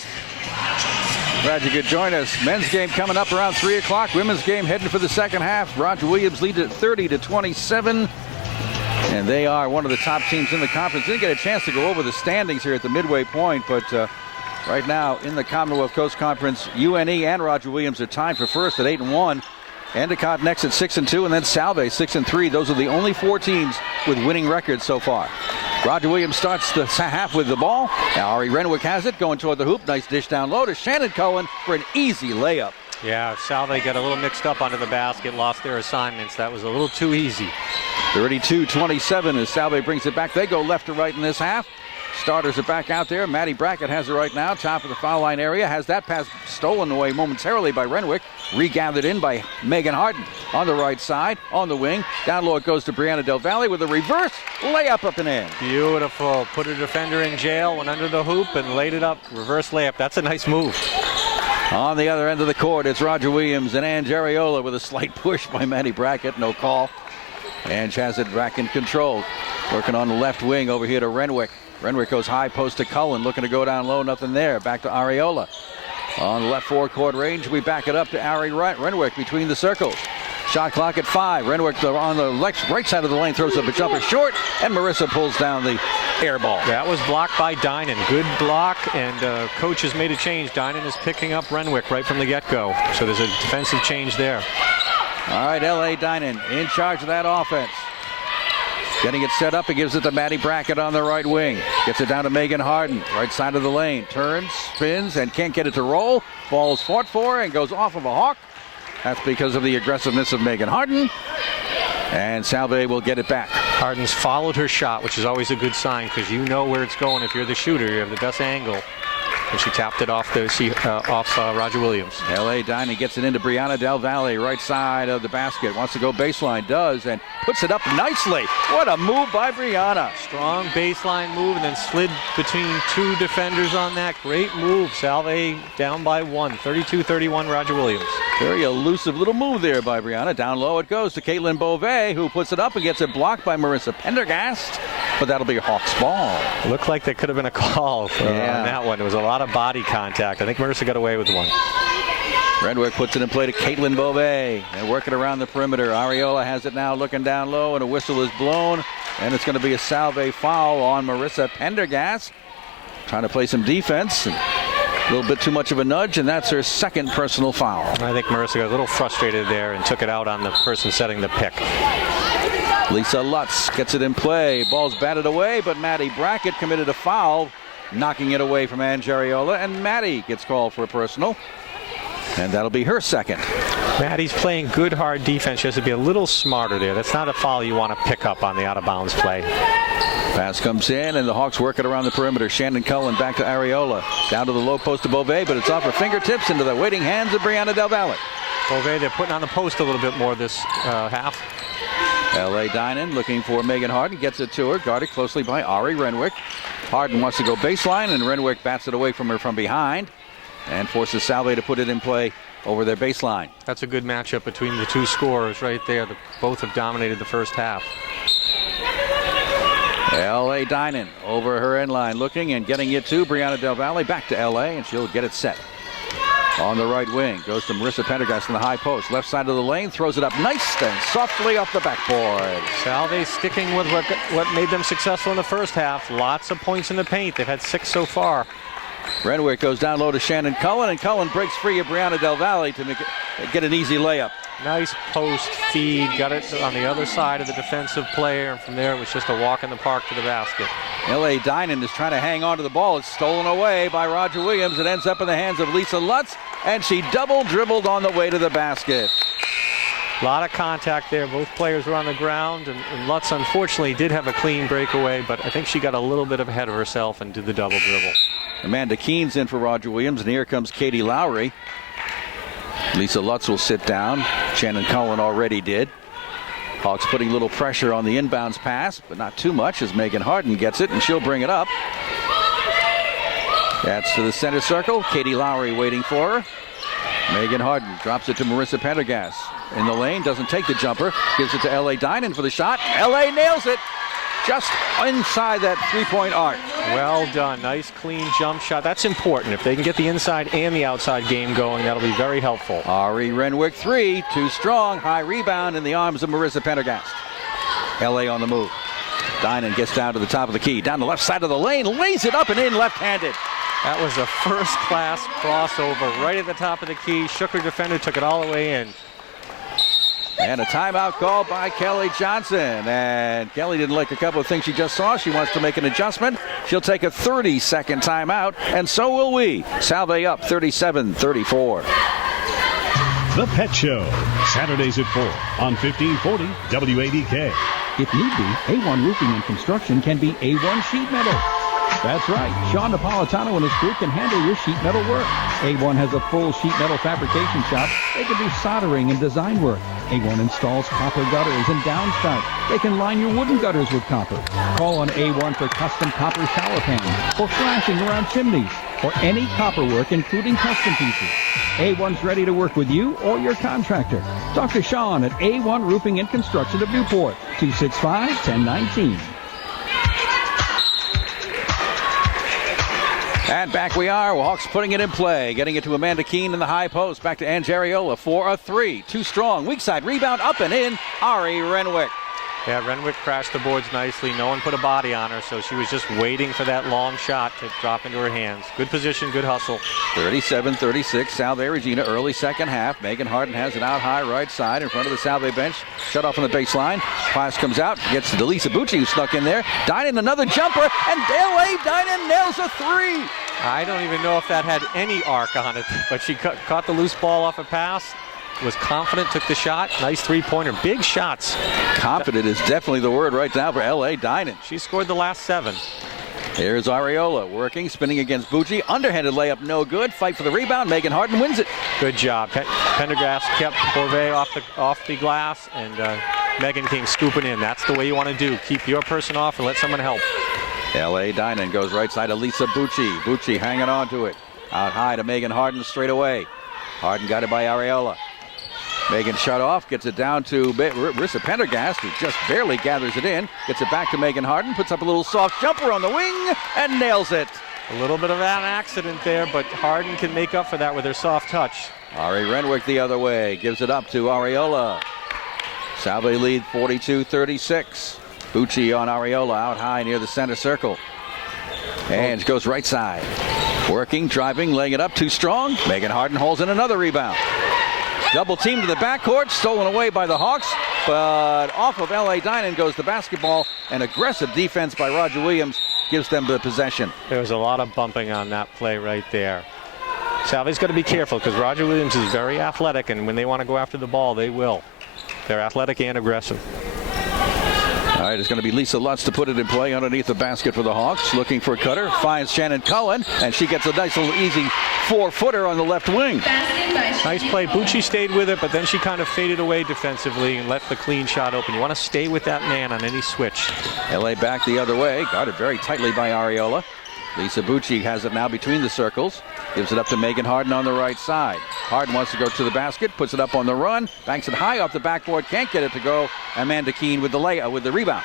Glad you could join us. Men's game coming up around 3 o'clock. Women's game heading for the second half. Roger Williams leads at 30-27. And they are one of the top teams in the conference. Didn't get a chance to go over the standings here at the midway point, but right now in the Commonwealth Coast Conference, UNE and Roger Williams are tied for first at 8-1. Endicott next at 6-2, and then Salve 6-3. Those are the only 4 teams with winning records so far. Roger Williams starts the half with the ball. Now Ari Renwick has it, going toward the hoop. Nice dish down low to Shannon Cohen for an easy layup. Yeah, Salve got a little mixed up onto the basket, lost their assignments. That was a little too easy. 32-27 as Salve brings it back. They go left to right in this half. Starters are back out there. Maddie Brackett has it right now, top of the foul line area. Has that pass stolen away momentarily by Renwick. Regathered in by Megan Harden on the right side, on the wing. Down low it goes to Brianna Del Valle with a reverse layup up and in. Beautiful. Put a defender in jail, went under the hoop and laid it up. Reverse layup. That's a nice move. On the other end of the court, it's Roger Williams and Ange Ariola with a slight push by Maddie Brackett. No call. Ange has it back in control. Working on the left wing over here to Renwick. Renwick goes high post to Cullen, looking to go down low, nothing there. Back to Ariola. On the left forecourt range, we back it up to Ari Renwick between the circles. Shot clock at 5. Renwick on the right side of the lane throws up a jumper short, and Marissa pulls down the air ball. That was blocked by Dynan. Good block, and coach has made a change. Dynan is picking up Renwick right from the get-go. So there's a defensive change there. All right, L.A. Dynan in charge of that offense. Getting it set up, he gives it to Maddie Brackett on the right wing. Gets it down to Megan Harden, right side of the lane. Turns, spins, and can't get it to roll. Ball is fought for and goes off of a Hawk. That's because of the aggressiveness of Megan Harden. And Salve will get it back. Harden's followed her shot, which is always a good sign because you know where it's going. If you're the shooter, you have the best angle. and she tapped it off Roger Williams. L.A. Dinan gets it into Brianna Del Valle, right side of the basket. Wants to go baseline, does, and puts it up nicely. What a move by Brianna. Strong baseline move and then slid between two defenders on that. Great move. Salve down by 1, 32-31 Roger Williams. Very elusive little move there by Brianna. Down low it goes to Caitlin Beauvais, who puts it up and gets it blocked by Marissa Pendergast. But that'll be Hawks ball. Looked like there could have been a call on that one. There was a lot of body contact. I think Marissa got away with one. Renwick puts it in play to Caitlin Beauvais and working around the perimeter. Areola has it now, looking down low, and a whistle is blown. And it's going to be a Salve foul on Marissa Pendergast. Trying to play some defense. And a little bit too much of a nudge, and that's her second personal foul. I think Marissa got a little frustrated there and took it out on the person setting the pick. Lisa Lutz gets it in play. Ball's batted away, but Maddie Brackett committed a foul, knocking it away from Ann Jariola, and Maddie gets called for a personal. And that'll be her second. Maddie's playing good, hard defense. She has to be a little smarter there. That's not a foul you want to pick up on the out-of-bounds play. Pass comes in, and the Hawks work it around the perimeter. Shannon Cullen back to Areola. Down to the low post to Beauvais, but it's off her fingertips into the waiting hands of Brianna Del Valle. Beauvais, they're putting on the post a little bit more this half. L.A. Dinan looking for Megan Harden. Gets it to her, guarded closely by Ari Renwick. Harden wants to go baseline, and Renwick bats it away from her from behind and forces Salve to put it in play over their baseline. That's a good matchup between the two scorers right there. Both have dominated the first half. L.A. Dinan over her end line, looking and getting it to Brianna Del Valle. Back to L.A., and she'll get it set. On the right wing, goes to Marissa Pendergast in the high post. Left side of the lane, throws it up nice and softly off the backboard. Salve sticking with what made them successful in the first half. Lots of points in the paint. They've had 6 so far. Renwick goes down low to Shannon Cullen, and Cullen breaks free of Brianna Del Valle to get an easy layup. Nice post feed, got it on the other side of the defensive player, and from there it was just a walk in the park to the basket. L.A. Dinan is trying to hang on to the ball. It's stolen away by Roger Williams. It ends up in the hands of Lisa Lutz, and she double dribbled on the way to the basket. A lot of contact there. Both players were on the ground, and Lutz unfortunately did have a clean breakaway, but I think she got a little bit ahead of herself and did the double dribble. Amanda Keene's in for Roger Williams, and here comes Katie Lowry. Lisa Lutz will sit down. Shannon Cullen already did. Hawks putting a little pressure on the inbounds pass, but not too much as Megan Harden gets it, and she'll bring it up. That's to the center circle. Katie Lowry waiting for her. Megan Harden drops it to Marissa Pendergast. In the lane, doesn't take the jumper. Gives it to L.A. Dinan for the shot. L.A. nails it. Just inside that three-point arc. Well done. Nice, clean jump shot. That's important. If they can get the inside and the outside game going, that'll be very helpful. Ari Renwick, 3, too strong. High rebound in the arms of Marissa Pendergast. L.A. on the move. Dinan gets down to the top of the key. Down the left side of the lane. Lays it up and in left-handed. That was a first-class crossover right at the top of the key. Shook her defender, took it all the way in. And a timeout called by Kelly Johnson. And Kelly didn't like a couple of things she just saw. She wants to make an adjustment. She'll take a 30-second timeout, and so will we. Salve up 37-34. The Pet Show, Saturdays at 4 on 1540 WADK. If need be, A1 Roofing and Construction can be A1 Sheet Metal. That's right. Sean Napolitano and his crew can handle your sheet metal work. A1 has a full sheet metal fabrication shop. They can do soldering and design work. A1 installs copper gutters and downspouts. They can line your wooden gutters with copper. Call on A1 for custom copper shower pans or flashing around chimneys or any copper work, including custom pieces. A1's ready to work with you or your contractor. Talk to Sean at A1 Roofing and Construction of Newport, 265-1019. And back we are. Hawks putting it in play. Getting it to Amanda Keene in the high post. Back to Ann Jariola for a 3. Too strong. Weak side rebound up and in. Ari Renwick. Yeah, Renwick crashed the boards nicely. No one put a body on her, so she was just waiting for that long shot to drop into her hands. Good position, good hustle. 37-36, Salve Regina, early second half. Megan Harden has it out high right side in front of the Salve bench. Shut off on the baseline. Pass comes out, gets to Delisa Bucci, who snuck in there. Dinan another jumper, and L.A. Dinan nails a 3. I don't even know if that had any arc on it, but she caught the loose ball off a pass. Was confident, took the shot. Nice three-pointer. Big shots. Confident is definitely the word right now for L.A. Dinan. She scored the last 7. Here's Areola working, spinning against Bucci. Underhanded layup, no good. Fight for the rebound. Megan Harden wins it. Good job. Pendergast kept Beauvais off the glass, and Megan came scooping in. That's the way you want to do. Keep your person off and let someone help. L.A. Dinan goes right side to Lisa Bucci. Bucci hanging on to it. Out high to Megan Harden straight away. Harden got it by Areola. Megan shut off, gets it down to Marissa Pendergast, who just barely gathers it in. Gets it back to Megan Harden, puts up a little soft jumper on the wing, and nails it. A little bit of an accident there, but Harden can make up for that with her soft touch. Ari Renwick the other way, gives it up to Areola. Salve lead 42-36. Bucci on Areola out high near the center circle. And goes right side. Working, driving, laying it up too strong. Megan Harden hauls in another rebound. Double team to the backcourt, stolen away by the Hawks, but off of L.A. Dinan goes the basketball. An aggressive defense by Roger Williams gives them the possession. There was a lot of bumping on that play right there. Salve's got to be careful because Roger Williams is very athletic, and when they want to go after the ball, they will. They're athletic and aggressive. All right, it's going to be Lisa Lutz to put it in play underneath the basket for the Hawks. Looking for a cutter, finds Shannon Cullen, and she gets a nice little easy 4-footer on the left wing. Nice play. Bucci stayed with it, but then she kind of faded away defensively and left the clean shot open. You want to stay with that man on any switch. L.A. back the other way, guarded very tightly by Areola. Lisa Bucci has it now between the circles. Gives it up to Megan Harden on the right side. Harden wants to go to the basket, puts it up on the run, banks it high off the backboard, can't get it to go. Amanda Keene with the rebound.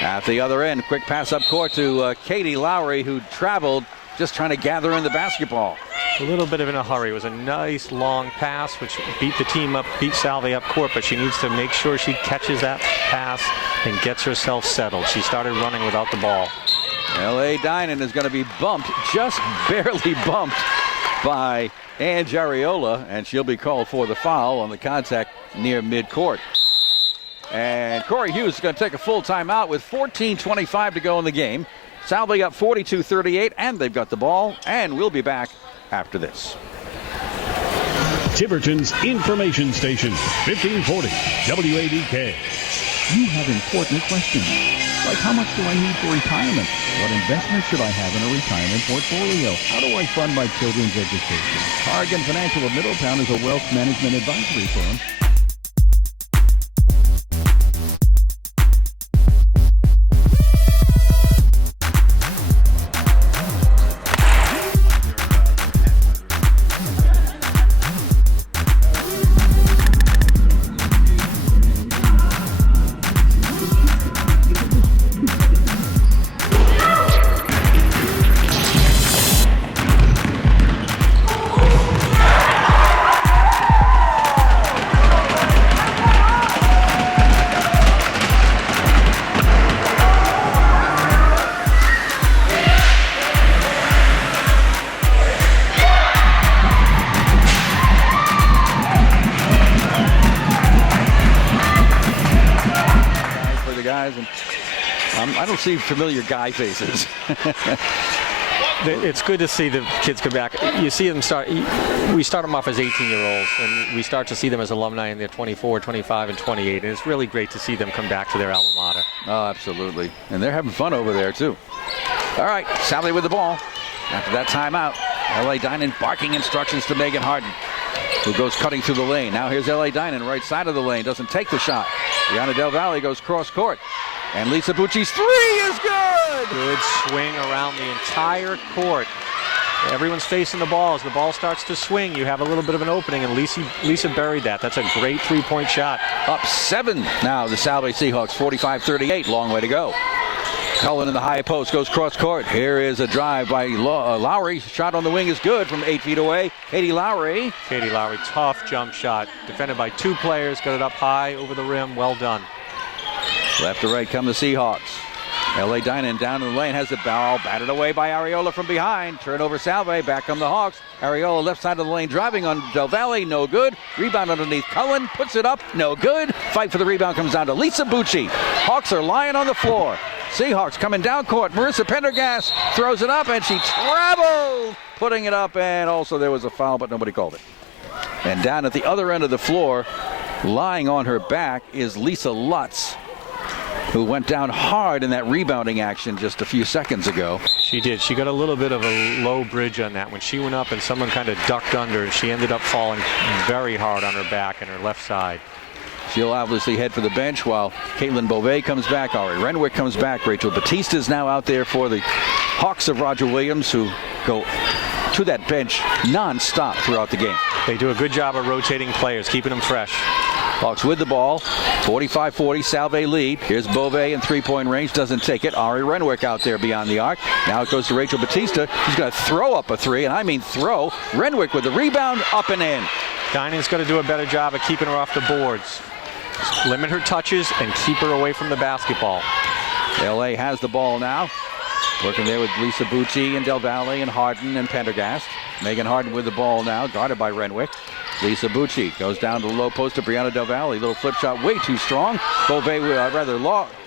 At the other end, quick pass up court to Katie Lowry, who traveled, just trying to gather in the basketball. A little bit of in a hurry. It was a nice long pass, which beat the team up, beat Salve up court, but she needs to make sure she catches that pass and gets herself settled. She started running without the ball. L.A. Dinan is going to be bumped, just barely bumped by Ange Areola, and she'll be called for the foul on the contact near midcourt. And Corey Hughes is going to take a full timeout with 14:25 to go in the game. Salve up 42-38, and they've got the ball, and we'll be back after this. Tiverton's information station, 1540 WADK. You have important questions, like how much do I need for retirement? What investments should I have in a retirement portfolio? How do I fund my children's education? Hargan Financial of Middletown is a wealth management advisory firm. I don't see familiar guy faces. It's good to see the kids come back. You see them start. We start them off as 18-year-olds, and we start to see them as alumni in their 24, 25, and 28. And it's really great to see them come back to their alma mater. Oh, absolutely. And they're having fun over there, too. All right, Salve with the ball. After that timeout, L.A. Dinan barking instructions to Megan Harden, who goes cutting through the lane. Now here's L.A. Dinan, right side of the lane, doesn't take the shot. Brianna Del Valle goes cross court. And Lisa Bucci's three is good! Good swing around the entire court. Everyone's facing the ball. As the ball starts to swing, you have a little bit of an opening, and Lisa buried that. That's a great three-point shot. Up 7 now, the Salve Seahawks, 45-38, long way to go. Cullen in the high post, goes cross court. Here is a drive by Lowry. Shot on the wing is good from 8 feet away. Katie Lowry, tough jump shot. Defended by 2 players, got it up high over the rim. Well done. Left to right come the Seahawks. L.A. Dinan down in the lane, has the ball batted away by Areola from behind. Turnover Salve, back come the Hawks. Areola left side of the lane driving on Del Valle, no good. Rebound underneath Cullen, puts it up, no good. Fight for the rebound comes down to Lisa Bucci. Hawks are lying on the floor. Seahawks coming down court. Marissa Pendergast throws it up, and she traveled, putting it up, and also there was a foul, but nobody called it. And down at the other end of the floor, lying on her back, is Lisa Lutz. who went down hard in that rebounding action just a few seconds ago. She did. She got a little bit of a low bridge on that. When she went up and someone kind of ducked under, and she ended up falling very hard on her back and her left side. She'll obviously head for the bench while Caitlin Beauvais comes back. Ari Renwick comes back. Rachel Batista is now out there for the Hawks of Roger Williams, who go to that bench non-stop throughout the game. They do a good job of rotating players, keeping them fresh. Hawks with the ball, 45-40, Salve lead. Here's Beauvais in three-point range, doesn't take it. Ari Renwick out there beyond the arc. Now it goes to Rachel Batista. She's going to throw up a three, and I mean throw. Renwick with the rebound, up and in. Dinan's got to do a better job of keeping her off the boards. Limit her touches and keep her away from the basketball. LA has the ball now. Working there with Lisa Bucci and Del Valle and Harden and Pendergast. Megan Harden with the ball now, guarded by Renwick. Lisa Bucci goes down to the low post to Brianna Del Valle. Little flip shot, way too strong. Beauvais,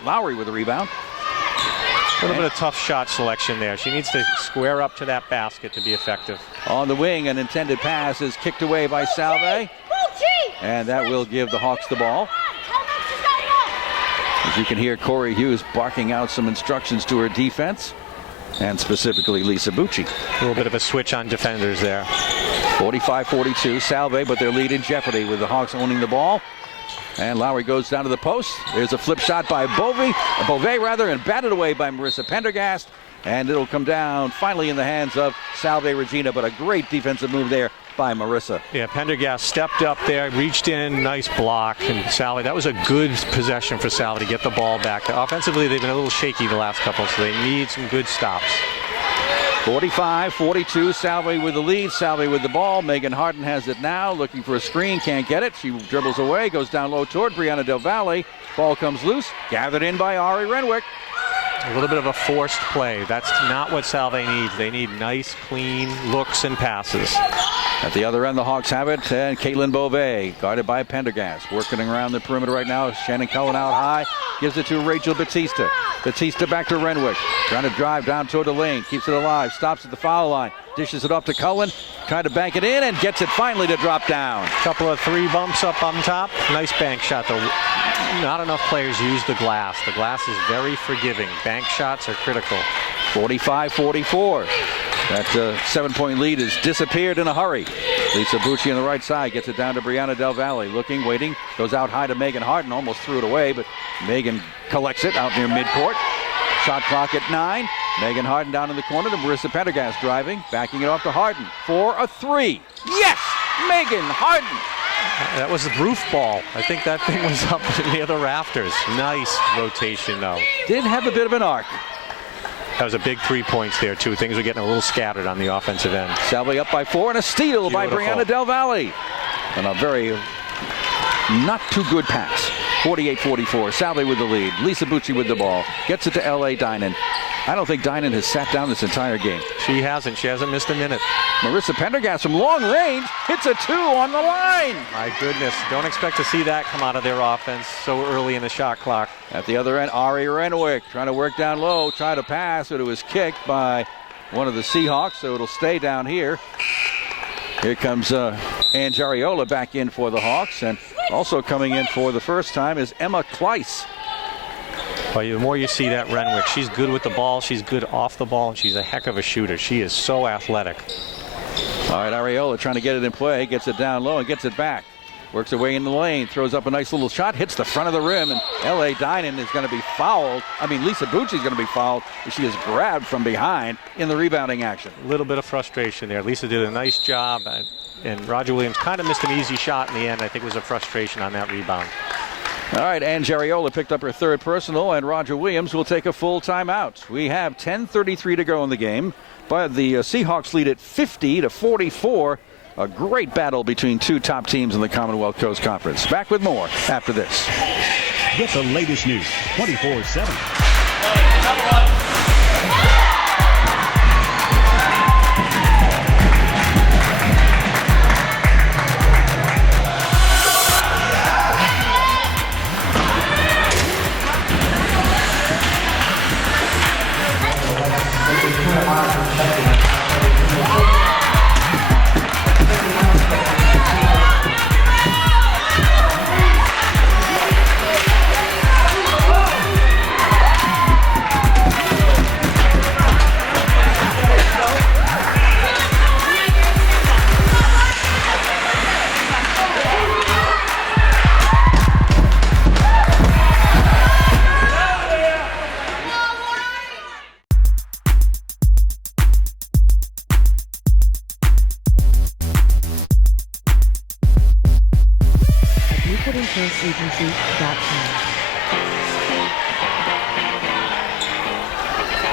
Lowry with the rebound. A little bit of tough shot selection there. She needs to square up to that basket to be effective. On the wing, an intended pass is kicked away by Salve. And that will give the Hawks the ball. As you can hear, Corey Hughes barking out some instructions to her defense, and specifically Lisa Bucci. A little bit of a switch on defenders there. 45-42, Salve, but their lead in jeopardy with the Hawks owning the ball. And Lowry goes down to the post. There's a flip shot by Beauvais, and batted away by Marissa Pendergast. And it'll come down finally in the hands of Salve Regina, but a great defensive move there by Marissa. Yeah, Pendergast stepped up there, reached in, nice block. And Salve, that was a good possession for Salve to get the ball back. Offensively, they've been a little shaky the last couple, so they need some good stops. 45-42, Salve with the lead, Salve with the ball. Megan Harden has it now, looking for a screen, can't get it. She dribbles away, goes down low toward Brianna Del Valle. Ball comes loose, gathered in by Ari Renwick. A little bit of a forced play. That's not what Salve needs. They need nice, clean looks and passes. At the other end, the Hawks have it, and Caitlin Beauvais, guarded by Pendergast, working around the perimeter right now. Shannon Cullen out high, gives it to Rachel Batista. Batista back to Renwick, trying to drive down toward the lane, keeps it alive, stops at the foul line, dishes it up to Cullen, trying to bank it in, and gets it finally to drop down. Couple of three bumps up on top. Nice bank shot, though. Not enough players use the glass. The glass is very forgiving. Bank shots are critical. 45-44. That 7-point lead has disappeared in a hurry. Lisa Bucci on the right side gets it down to Brianna Del Valle. Looking, waiting, goes out high to Megan Harden. Almost threw it away, but Megan collects it out near midcourt. Shot clock at 9. Megan Harden down in the corner to Marissa Pendergast driving, backing it off to Harden for a three. Yes! Megan Harden! That was the roof ball. I think that thing was up near the rafters. Nice rotation, though. Did have a bit of an arc. That was a big 3 points there, too. Things were getting a little scattered on the offensive end. Salve up by 4 and a steal by Brianna Del Valle. And a very not too good pass. 48-44. Salve with the lead. Lisa Bucci with the ball. Gets it to L.A. Dinan. I don't think Dinan has sat down this entire game. She hasn't. She hasn't missed a minute. Marissa Pendergast from long range hits a 2 on the line. My goodness. Don't expect to see that come out of their offense so early in the shot clock. At the other end, Ari Renwick trying to work down low, try to pass, but it was kicked by one of the Seahawks, so it'll stay down here. Here comes Ann Jariola back in for the Hawks, and also coming in for the first time is Emma Kleiss. Well, the more you see that Renwick, she's good with the ball, she's good off the ball, and she's a heck of a shooter. She is so athletic. All right, Ariola trying to get it in play, gets it down low and gets it back. Works away in the lane, throws up a nice little shot, hits the front of the rim, and L.A. Dinan is going to be fouled. I mean, Lisa Bucci is going to be fouled. She is grabbed from behind in the rebounding action. A little bit of frustration there. Lisa did a nice job, and Roger Williams kind of missed an easy shot in the end. I think it was a frustration on that rebound. All right, Ann Jariola picked up her third personal, and Roger Williams will take a full timeout. We have 10:33 to go in the game, but the Seahawks lead at 50-44. A great battle between two top teams in the Commonwealth Coast Conference. Back with more after this. Get the latest news 24/7.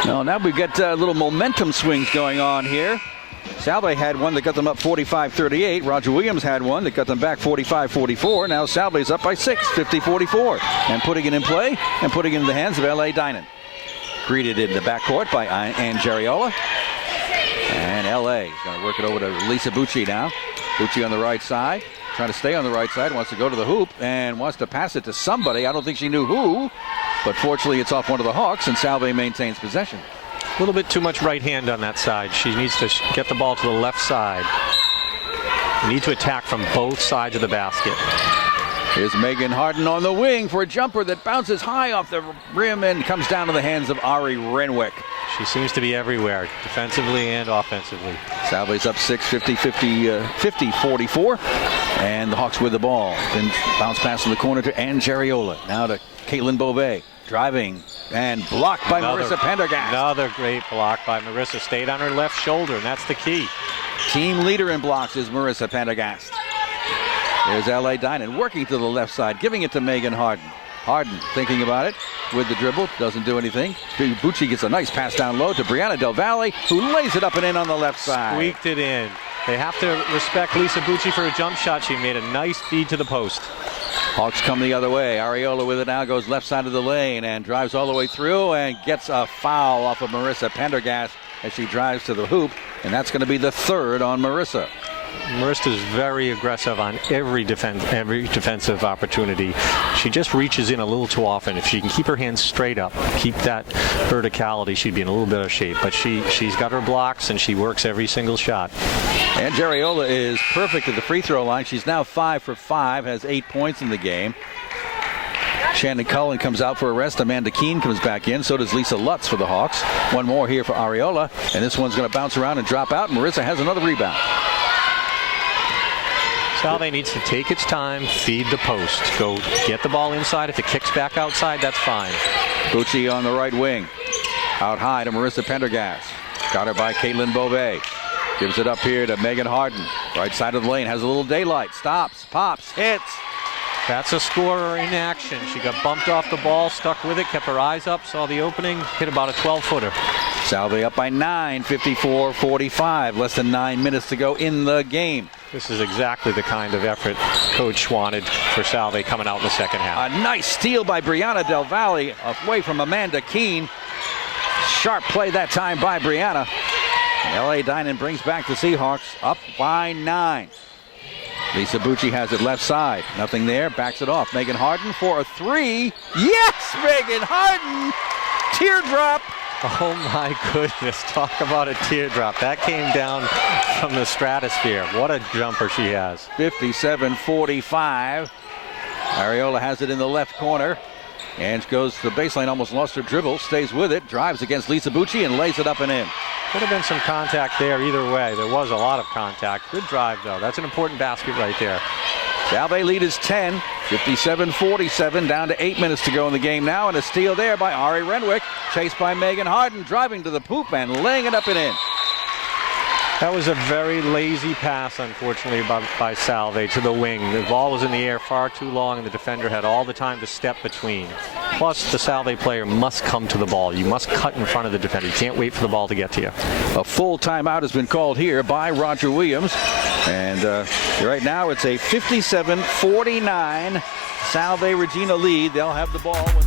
Well, now we get little momentum swings going on here. Salve had one that got them up 45-38. Roger Williams had one that got them back 45-44. Now Salve's up by 6, 50-44. And putting it in play and putting it in the hands of L.A. Dinan. Greeted in the backcourt by Ann Jariola. And L.A. is going to work it over to Lisa Bucci now. Bucci on the right side. Trying to stay on the right side. Wants to go to the hoop and wants to pass it to somebody. I don't think she knew who. But fortunately, it's off one of the Hawks, and Salve maintains possession. A little bit too much right hand on that side. She needs to get the ball to the left side. You need to attack from both sides of the basket. Here's Megan Harden on the wing for a jumper that bounces high off the rim and comes down to the hands of Ari Renwick. She seems to be everywhere, defensively and offensively. Salve's up 6, 50-44. And the Hawks with the ball. Then bounce pass in the corner to Ann Jariola. Now to Caitlin Beauvais. Driving and blocked by Marissa Pendergast. Another great block by Marissa. Stayed on her left shoulder, and that's the key. Team leader in blocks is Marissa Pendergast. There's L.A. Dinan working to the left side, giving it to Megan Harden. Harden thinking about it with the dribble, doesn't do anything. Bucci gets a nice pass down low to Brianna Del Valle, who lays it up and in on the left side. Squeaked it in. They have to respect Lisa Bucci for a jump shot. She made a nice feed to the post. Hawks come the other way. Ariola with it now, goes left side of the lane and drives all the way through and gets a foul off of Marissa Pendergast as she drives to the hoop, and that's going to be the third on Marissa. Marissa's very aggressive on every defensive opportunity. She just reaches in a little too often. If she can keep her hands straight up, keep that verticality, she'd be in a little better shape. But she's got her blocks and she works every single shot. And Jariola is perfect at the free throw line. She's now 5 for 5, has 8 points in the game. Shannon Cullen comes out for a rest. Amanda Keene comes back in. So does Lisa Lutz for the Hawks. One more here for Ariola. And this one's going to bounce around and drop out. Marissa has another rebound. Salve needs to take its time, feed the post. Go get the ball inside. If it kicks back outside, that's fine. Bucci on the right wing. Out high to Marissa Pendergast. Got her by Caitlin Beauvais. Gives it up here to Megan Harden. Right side of the lane. Has a little daylight. Stops. Pops. Hits. That's a scorer in action. She got bumped off the ball, stuck with it, kept her eyes up, saw the opening, hit about a 12-footer. Salve up by 9, 54-45. Less than 9 minutes to go in the game. This is exactly the kind of effort Coach wanted for Salve coming out in the second half. A nice steal by Brianna Del Valle away from Amanda Keene. Sharp play that time by Brianna. L.A. Dinan brings back the Seahawks up by 9. Lisa Bucci has it left side. Nothing there. Backs it off. Megan Harden for a 3. Yes, Megan Harden! Teardrop. Oh my goodness, talk about a teardrop. That came down from the stratosphere. What a jumper she has. 57-45. Ariola has it in the left corner. And goes to the baseline, almost lost her dribble, stays with it, drives against Lisa Bucci and lays it up and in. Could have been some contact there either way. There was a lot of contact. Good drive, though. That's an important basket right there. Salve lead is 10, 57-47, down to 8 minutes to go in the game now, and a steal there by Ari Renwick, chased by Megan Harden, driving to the hoop and laying it up and in. That was a very lazy pass, unfortunately, by Salve to the wing. The ball was in the air far too long, and the defender had all the time to step between. Plus, the Salve player must come to the ball. You must cut in front of the defender. You can't wait for the ball to get to you. A full timeout has been called here by Roger Williams. And right now it's a 57-49 Salve Regina lead. They'll have the ball when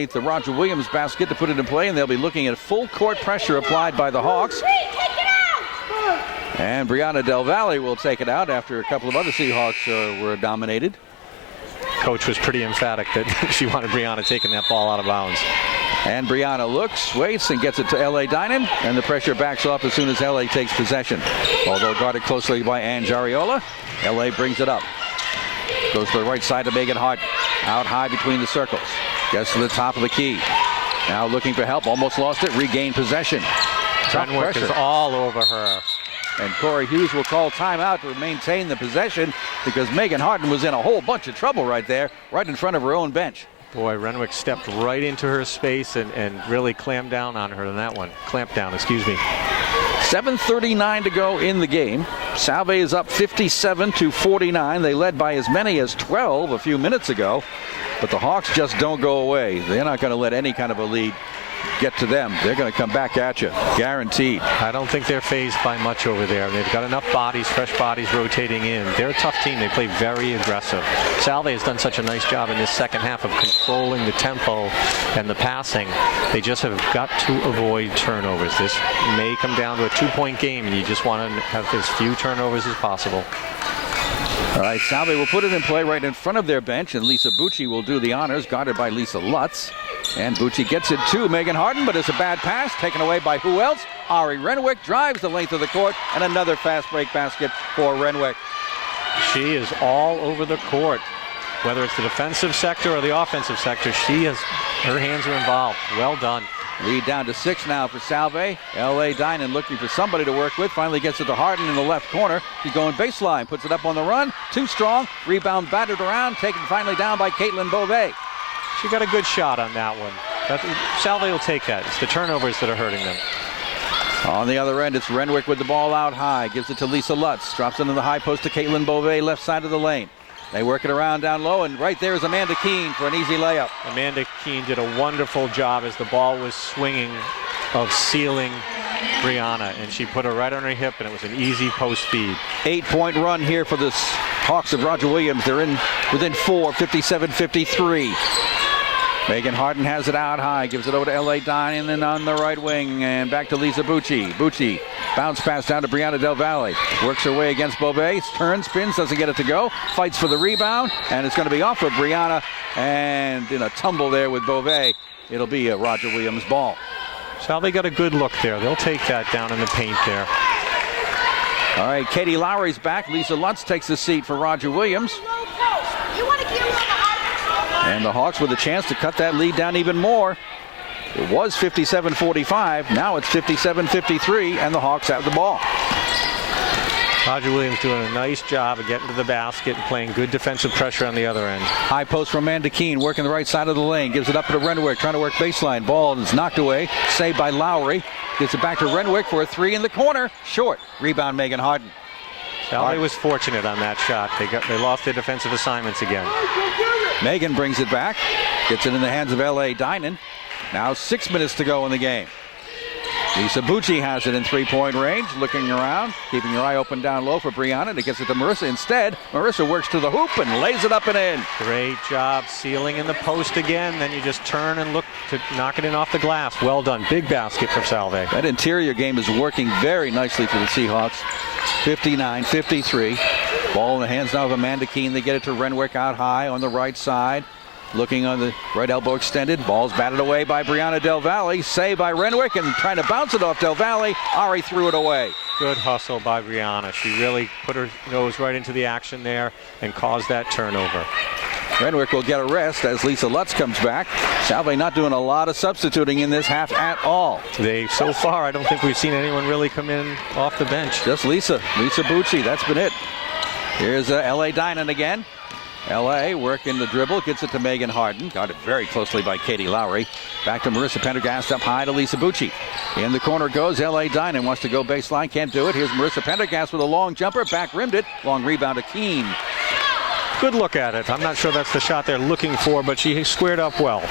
underneath the Roger Williams basket to put it in play, and they'll be looking at full court pressure applied by the Hawks. And Brianna Del Valle will take it out after a couple of other Seahawks were dominated. Coach was pretty emphatic that she wanted Brianna taking that ball out of bounds. And Brianna looks, waits, and gets it to L.A. Dynan, and the pressure backs off as soon as L.A. takes possession. Although guarded closely by Ann Jariola, L.A. brings it up. Goes to the right side to Megan Hart. Out high between the circles. Gets to the top of the key. Now looking for help, almost lost it, regained possession. Renwick is all over her. And Corey Hughes will call timeout to maintain the possession because Megan Harden was in a whole bunch of trouble right there, right in front of her own bench. Boy, Renwick stepped right into her space and really clamped down on her in that one. Clamped down, excuse me. 7:39 to go in the game. Salve is up 57-49. They led by as many as 12 a few minutes ago. But the Hawks just don't go away. They're not going to let any kind of a lead get to them. They're going to come back at you, guaranteed. I don't think they're phased by much over there. They've got enough bodies, fresh bodies rotating in. They're a tough team. They play very aggressive. Salve has done such a nice job in this second half of controlling the tempo and the passing. They just have got to avoid turnovers. This may come down to a 2-point game, and you just want to have as few turnovers as possible. All right, Salve will put it in play right in front of their bench, and Lisa Bucci will do the honors, guarded by Lisa Lutz. And Bucci gets it to Megan Harden, but it's a bad pass, taken away by who else? Ari Renwick drives the length of the court, and another fast break basket for Renwick. She is all over the court. Whether it's the defensive sector or the offensive sector, her hands are involved. Well done. Lead down to 6 now for Salve. L.A. Dynan looking for somebody to work with. Finally gets it to Harden in the left corner. He's going baseline. Puts it up on the run. Too strong. Rebound battered around. Taken finally down by Caitlin Beauvais. She got a good shot on that one. Salve will take that. It's the turnovers that are hurting them. On the other end, it's Renwick with the ball out high. Gives it to Lisa Lutz. Drops into the high post to Caitlin Beauvais, left side of the lane. They work it around down low, and right there is Amanda Keene for an easy layup. Amanda Keene did a wonderful job as the ball was swinging of sealing Brianna, and she put her right on her hip, and it was an easy post feed. 8-point run here for the Hawks of Roger Williams. They're within 4, 57-53. Megan Harden has it out high, gives it over to L.A. Dynan and on the right wing, and back to Lisa Bucci. Bucci, bounce pass down to Brianna Del Valle. Works her way against Beauvais, turns, spins, doesn't get it to go. Fights for the rebound, and it's going to be off of Brianna, and in a tumble there with Beauvais, it'll be a Roger Williams ball. Salve got a good look there. They'll take that down in the paint there. All right, Katie Lowry's back. Lisa Lutz takes the seat for Roger Williams. And the Hawks with a chance to cut that lead down even more. It was 57-45. Now it's 57-53, and the Hawks have the ball. Roger Williams doing a nice job of getting to the basket and playing good defensive pressure on the other end. High post from Amanda Keene, working the right side of the lane. Gives it up to Renwick, trying to work baseline. Ball is knocked away. Saved by Lowry. Gets it back to Renwick for a three in the corner. Short. Rebound, Megan Harden. Salve was fortunate on that shot. They lost their defensive assignments again. Megan brings it back. Gets it in the hands of L.A. Dynan. Now 6 minutes to go in the game. Lisa Bucci has it in three-point range, looking around, keeping your eye open down low for Brianna, and it gets it to Marissa instead. Marissa works to the hoop and lays it up and in. Great job sealing in the post again. Then you just turn and look to knock it in off the glass. Well done. Big basket for Salve. That interior game is working very nicely for the Seahawks. 59-53. Ball in the hands now of Amanda Keene. They get it to Renwick out high on the right side. Looking on the right elbow extended. Ball's batted away by Brianna Del Valle. Saved by Renwick and trying to bounce it off Del Valle. Ari threw it away. Good hustle by Brianna. She really put her nose right into the action there and caused that turnover. Renwick will get a rest as Lisa Lutz comes back. Salve not doing a lot of substituting in this half at all. So far, I don't think we've seen anyone really come in off the bench. Just Lisa Bucci. That's been it. Here's L.A. Dynan again. L.A. working the dribble, gets it to Megan Harden. Got it very closely by Katie Lowry. Back to Marissa Pendergast up high to Lisa Bucci. In the corner goes L.A. Dynan. Wants to go baseline, can't do it. Here's Marissa Pendergast with a long jumper. Back rimmed it. Long rebound to Keene. Good look at it. I'm not sure that's the shot they're looking for, but she squared up well.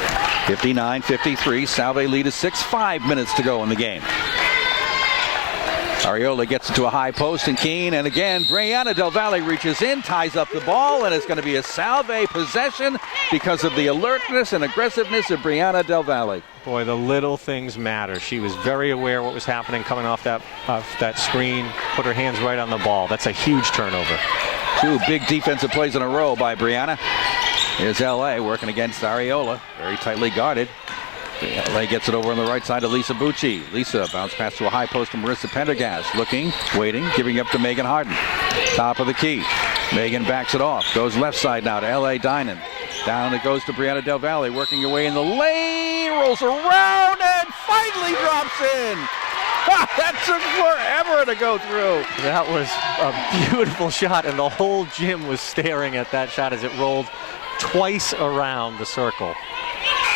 59-53. Salve lead is 6. 5 minutes to go in the game. Areola gets it to a high post, and Keene, and again, Brianna Del Valle reaches in, ties up the ball, and it's going to be a Salve possession because of the alertness and aggressiveness of Brianna Del Valle. Boy, the little things matter. She was very aware what was happening coming off that screen, put her hands right on the ball. That's a huge turnover. 2 big defensive plays in a row by Brianna. Here's LA working against Areola, very tightly guarded. LA gets it over on the right side to Lisa Bucci. Lisa bounce pass to a high post to Marissa Pendergast. Looking, waiting, giving up to Megan Harden. Top of the key. Megan backs it off. Goes left side now to LA Dinan. Down it goes to Brianna Del Valle, working away in the lane. Rolls around and finally drops in. That took forever to go through. That was a beautiful shot, and the whole gym was staring at that shot as it rolled twice around the circle.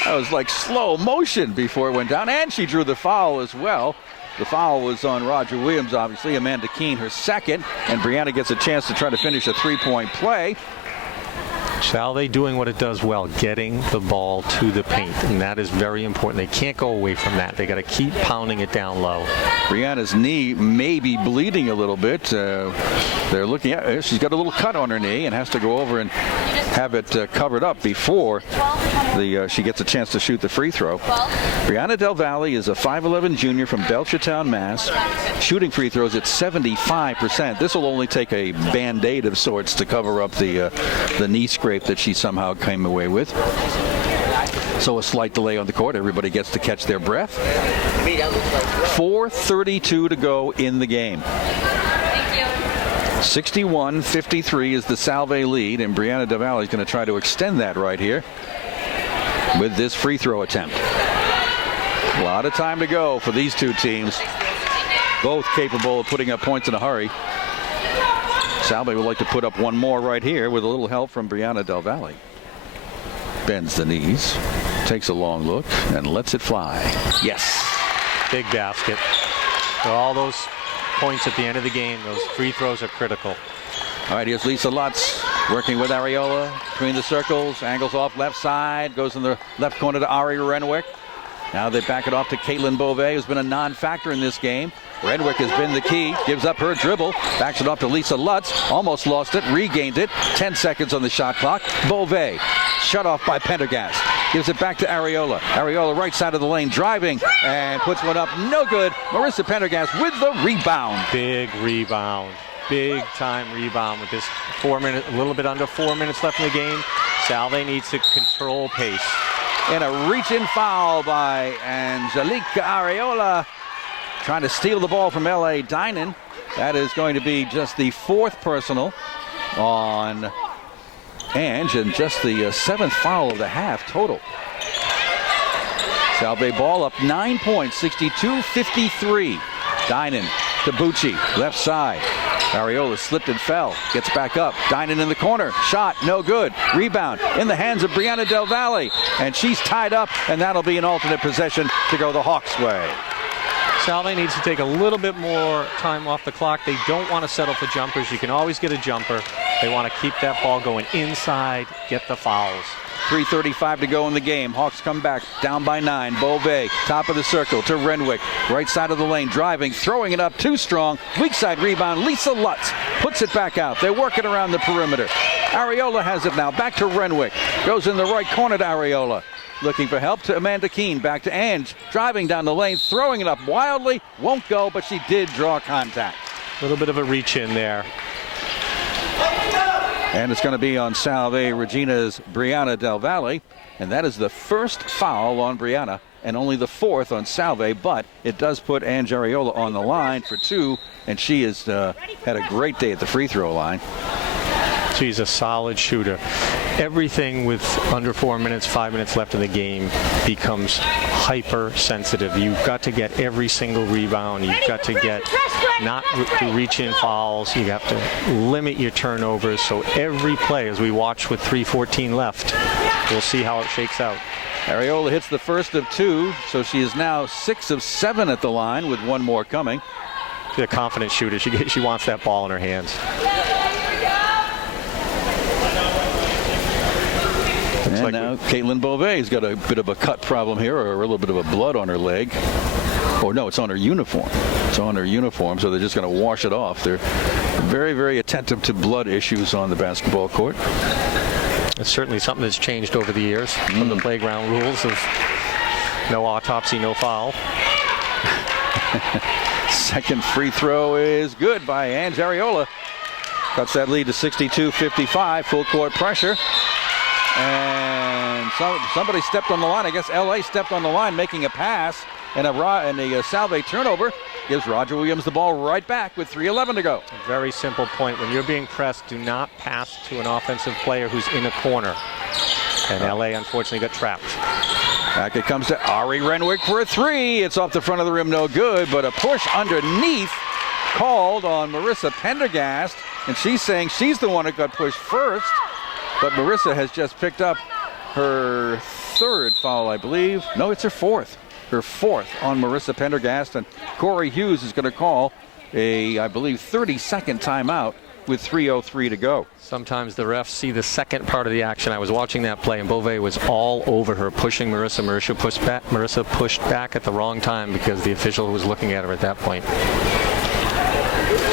That was like slow motion before it went down, and she drew the foul as well. The foul was on Roger Williams, obviously. Amanda Keene, her second, and Brianna gets a chance to try to finish a 3-point play. Salve doing what it does well, getting the ball to the paint, and that is very important. They can't go away from that. They got to keep pounding it down low. Brianna's knee may be bleeding a little bit. They're looking at her. She's got a little cut on her knee and has to go over and have it covered up before she gets a chance to shoot the free throw. Brianna Del Valle is a 5'11 junior from Belchertown, Mass. Shooting free throws at 75%. This will only take a band-aid of sorts to cover up the knee scrape that she somehow came away with. So a slight delay on the court. Everybody gets to catch their breath. 4:32 to go in the game. 61-53 is the Salve lead, and Brianna Del Valle is going to try to extend that right here with this free throw attempt. A lot of time to go for these two teams, both capable of putting up points in a hurry. Salve would like to put up one more right here with a little help from Brianna Del Valle. Bends the knees, takes a long look, and lets it fly. Yes. Big basket. So all those points at the end of the game, those free throws are critical. All right, here's Lisa Lutz working with Areola between the circles, angles off left side, goes in the left corner to Ari Renwick. Now they back it off to Caitlin Beauvais, who's been a non-factor in this game. Renwick has been the key, gives up her dribble, backs it off to Lisa Lutz, almost lost it, regained it, 10 seconds on the shot clock. Beauvais, shut off by Pendergast, gives it back to Areola. Areola right side of the lane, driving, and puts one up, no good. Marissa Pendergast with the rebound. Big rebound, big time rebound with this 4 minute, a little bit under 4 minutes left in the game. Salve needs to control pace. And a reach-in foul by Angelica Areola, trying to steal the ball from LA Dinan. That is going to be just the 4th personal on Ange, and just the 7th foul of the half total. Salve ball up 9 points, 62-53. Dinan to Bucci, left side. Areola slipped and fell, gets back up. Dinan in the corner, shot, no good. Rebound in the hands of Brianna Del Valle, and she's tied up, and that'll be an alternate possession to go the Hawks' way. Salve needs to take a little bit more time off the clock. They don't want to settle for jumpers. You can always get a jumper. They want to keep that ball going inside, get the fouls. 3:35 to go in the game. Hawks come back down by 9. Beauvais, top of the circle to Renwick. Right side of the lane, driving, throwing it up too strong. Weak side rebound. Lisa Lutz puts it back out. They're working around the perimeter. Areola has it now. Back to Renwick. Goes in the right corner to Areola. Looking for help to Amanda Keene. Back to Ange. Driving down the lane, throwing it up wildly. Won't go, but she did draw contact. A little bit of a reach in there. And it's going to be on Salve Regina's Brianna Del Valle. And that is the first foul on Brianna and only the 4th on Salve. But it does put Ange Areola on the line for 2. And she has had a great day at the free throw line. She's a solid shooter. Everything with under 4 minutes, 5 minutes left in the game becomes hypersensitive. You've got to get every single rebound. You've got to get not reach in fouls. You have to limit your turnovers. So every play, as we watch with 3:14 left, we'll see how it shakes out. Areola hits the first of 2, so she is now 6 of 7 at the line with one more coming. She's a confident shooter. She wants that ball in her hands. And now Caitlin Beauvais has got a bit of a cut problem here, or a little bit of a blood on her leg. Or no, it's on her uniform. It's on her uniform, so they're just going to wash it off. They're very, very attentive to blood issues on the basketball court. It's certainly something that's changed over the years from the playground rules of no autopsy, no foul. Second free throw is good by Ange Areola. Cuts that lead to 62-55. Full court pressure. And somebody stepped on the line. I guess LA stepped on the line making a pass. And a Salve turnover gives Roger Williams the ball right back with 3:11 to go. A very simple point. When you're being pressed, do not pass to an offensive player who's in a corner. And LA unfortunately got trapped. Back it comes to Ari Renwick for a three. It's off the front of the rim, no good, but a push underneath called on Marissa Pendergast. And she's saying she's the one that got pushed first. But Marissa has just picked up her third foul, I believe. No, it's her fourth. Her fourth on Marissa Pendergast. And Corey Hughes is going to call I believe, 30-second timeout with 3:03 to go. Sometimes the refs see the second part of the action. I was watching that play, and Beauvais was all over her, pushing Marissa. Marissa pushed back at the wrong time because the official was looking at her at that point.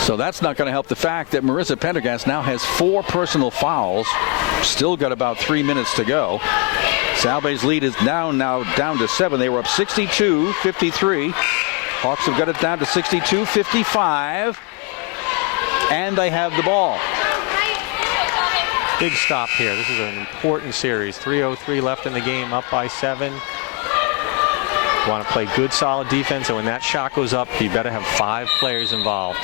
So that's not going to help the fact that Marissa Pendergast now has 4 personal fouls. Still got about 3 minutes to go. Salve's lead is now down to 7. They were up 62-53. Hawks have got it down to 62-55. And they have the ball. Big stop here. This is an important series. 3:03 left in the game, up by 7. You want to play good, solid defense, and when that shot goes up, you better have 5 players involved.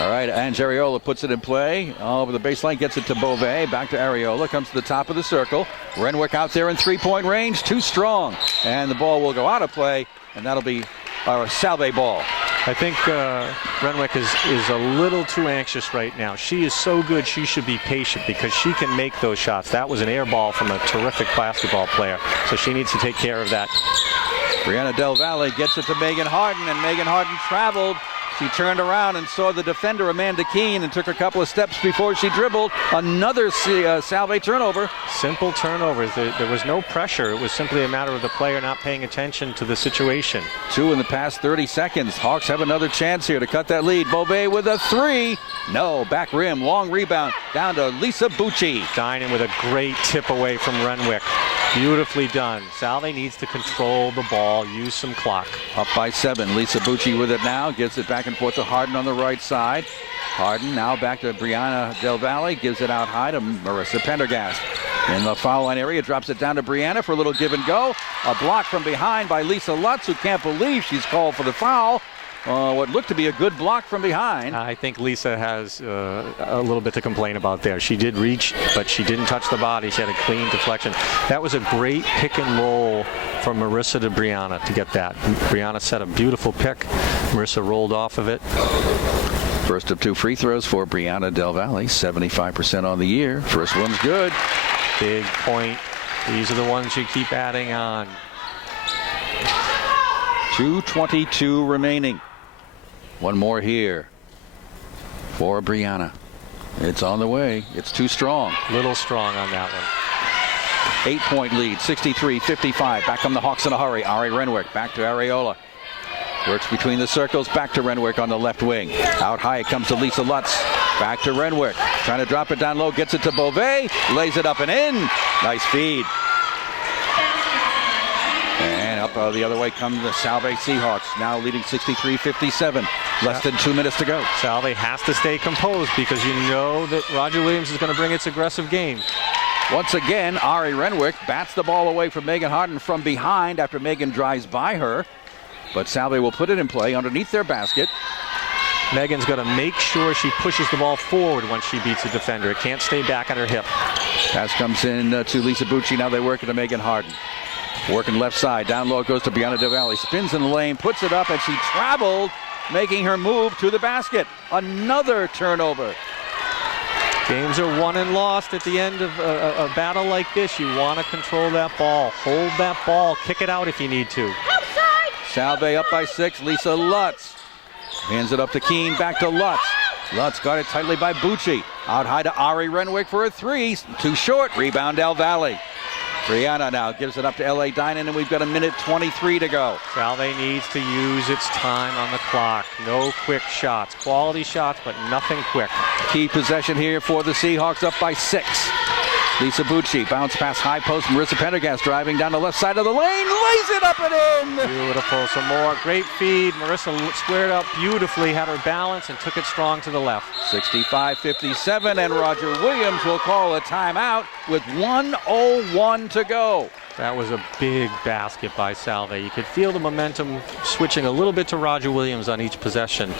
All right, Ange Areola puts it in play. Over the baseline, gets it to Beauvais. Back to Areola, comes to the top of the circle. Renwick out there in three-point range, too strong. And the ball will go out of play, and that'll be our Salve ball. I think Renwick is a little too anxious right now. She is so good, she should be patient because she can make those shots. That was an air ball from a terrific basketball player, so she needs to take care of that. Brianna Del Valle gets it to Megan Harden, and Megan Harden traveled. She turned around and saw the defender, Amanda Keene, and took a couple of steps before she dribbled. Another Salve turnover. Simple turnovers. There was no pressure. It was simply a matter of the player not paying attention to the situation. 2 in the past 30 seconds. Hawks have another chance here to cut that lead. Beauvais with a 3. No, back rim, long rebound, down to Lisa Bucci. Dining with a great tip away from Renwick. Beautifully done. Salve needs to control the ball, use some clock. Up by 7. Lisa Bucci with it now. Gives it back and forth to Harden on the right side. Harden now back to Brianna Del Valle. Gives it out high to Marissa Pendergast. In the foul line area, drops it down to Brianna for a little give and go. A block from behind by Lisa Lutz, who can't believe she's called for the foul. What looked to be a good block from behind. I think Lisa has a little bit to complain about there. She did reach, but she didn't touch the body. She had a clean deflection. That was a great pick and roll from Marissa to Brianna to get that. Brianna set a beautiful pick. Marissa rolled off of it. First of 2 free throws for Brianna Del Valle. 75% on the year. First one's good. Big point. These are the ones you keep adding on. 2:22 remaining. One more here for Brianna. It's on the way. It's too strong. Little strong on that one. 8-point lead, 63-55. Back come the Hawks in a hurry. Ari Renwick back to Areola. Works between the circles. Back to Renwick on the left wing. Out high it comes to Lisa Lutz. Back to Renwick. Trying to drop it down low. Gets it to Beauvais. Lays it up and in. Nice feed. And up the other way come the Salve Seahawks, now leading 63-57. Less than 2 minutes to go. Salve has to stay composed because you know that Roger Williams is going to bring its aggressive game. Once again, Ari Renwick bats the ball away from Megan Harden from behind after Megan drives by her. But Salve will put it in play underneath their basket. Megan's going to make sure she pushes the ball forward once she beats a defender. It can't stay back at her hip. Pass comes in to Lisa Bucci. Now they work it to Megan Harden. Working left side. Down low it goes to Brianna Del Valle. Spins in the lane, puts it up, and she traveled, making her move to the basket. Another turnover. Games are won and lost at the end of a battle like this. You want to control that ball. Hold that ball. Kick it out if you need to. Salve up by 6. Lisa Lutz hands it up to Keene. Back to Lutz. Lutz guarded tightly by Bucci. Out high to Ari Renwick for a 3. Too short. Rebound Del Valle. Brianna now gives it up to L.A. Dinan, and we've got 1:23 to go. Salve needs to use its time on the clock. No quick shots. Quality shots, but nothing quick. Key possession here for the Seahawks, up by 6. Lisa Bucci, bounce pass high post. Marissa Pendergast driving down the left side of the lane, lays it up and in. Beautiful. Some more. Great feed. Marissa squared up beautifully, had her balance, and took it strong to the left. 65-57, and Roger Williams will call a timeout with 1:01 to go. That was a big basket by Salve. You could feel the momentum switching a little bit to Roger Williams on each possession.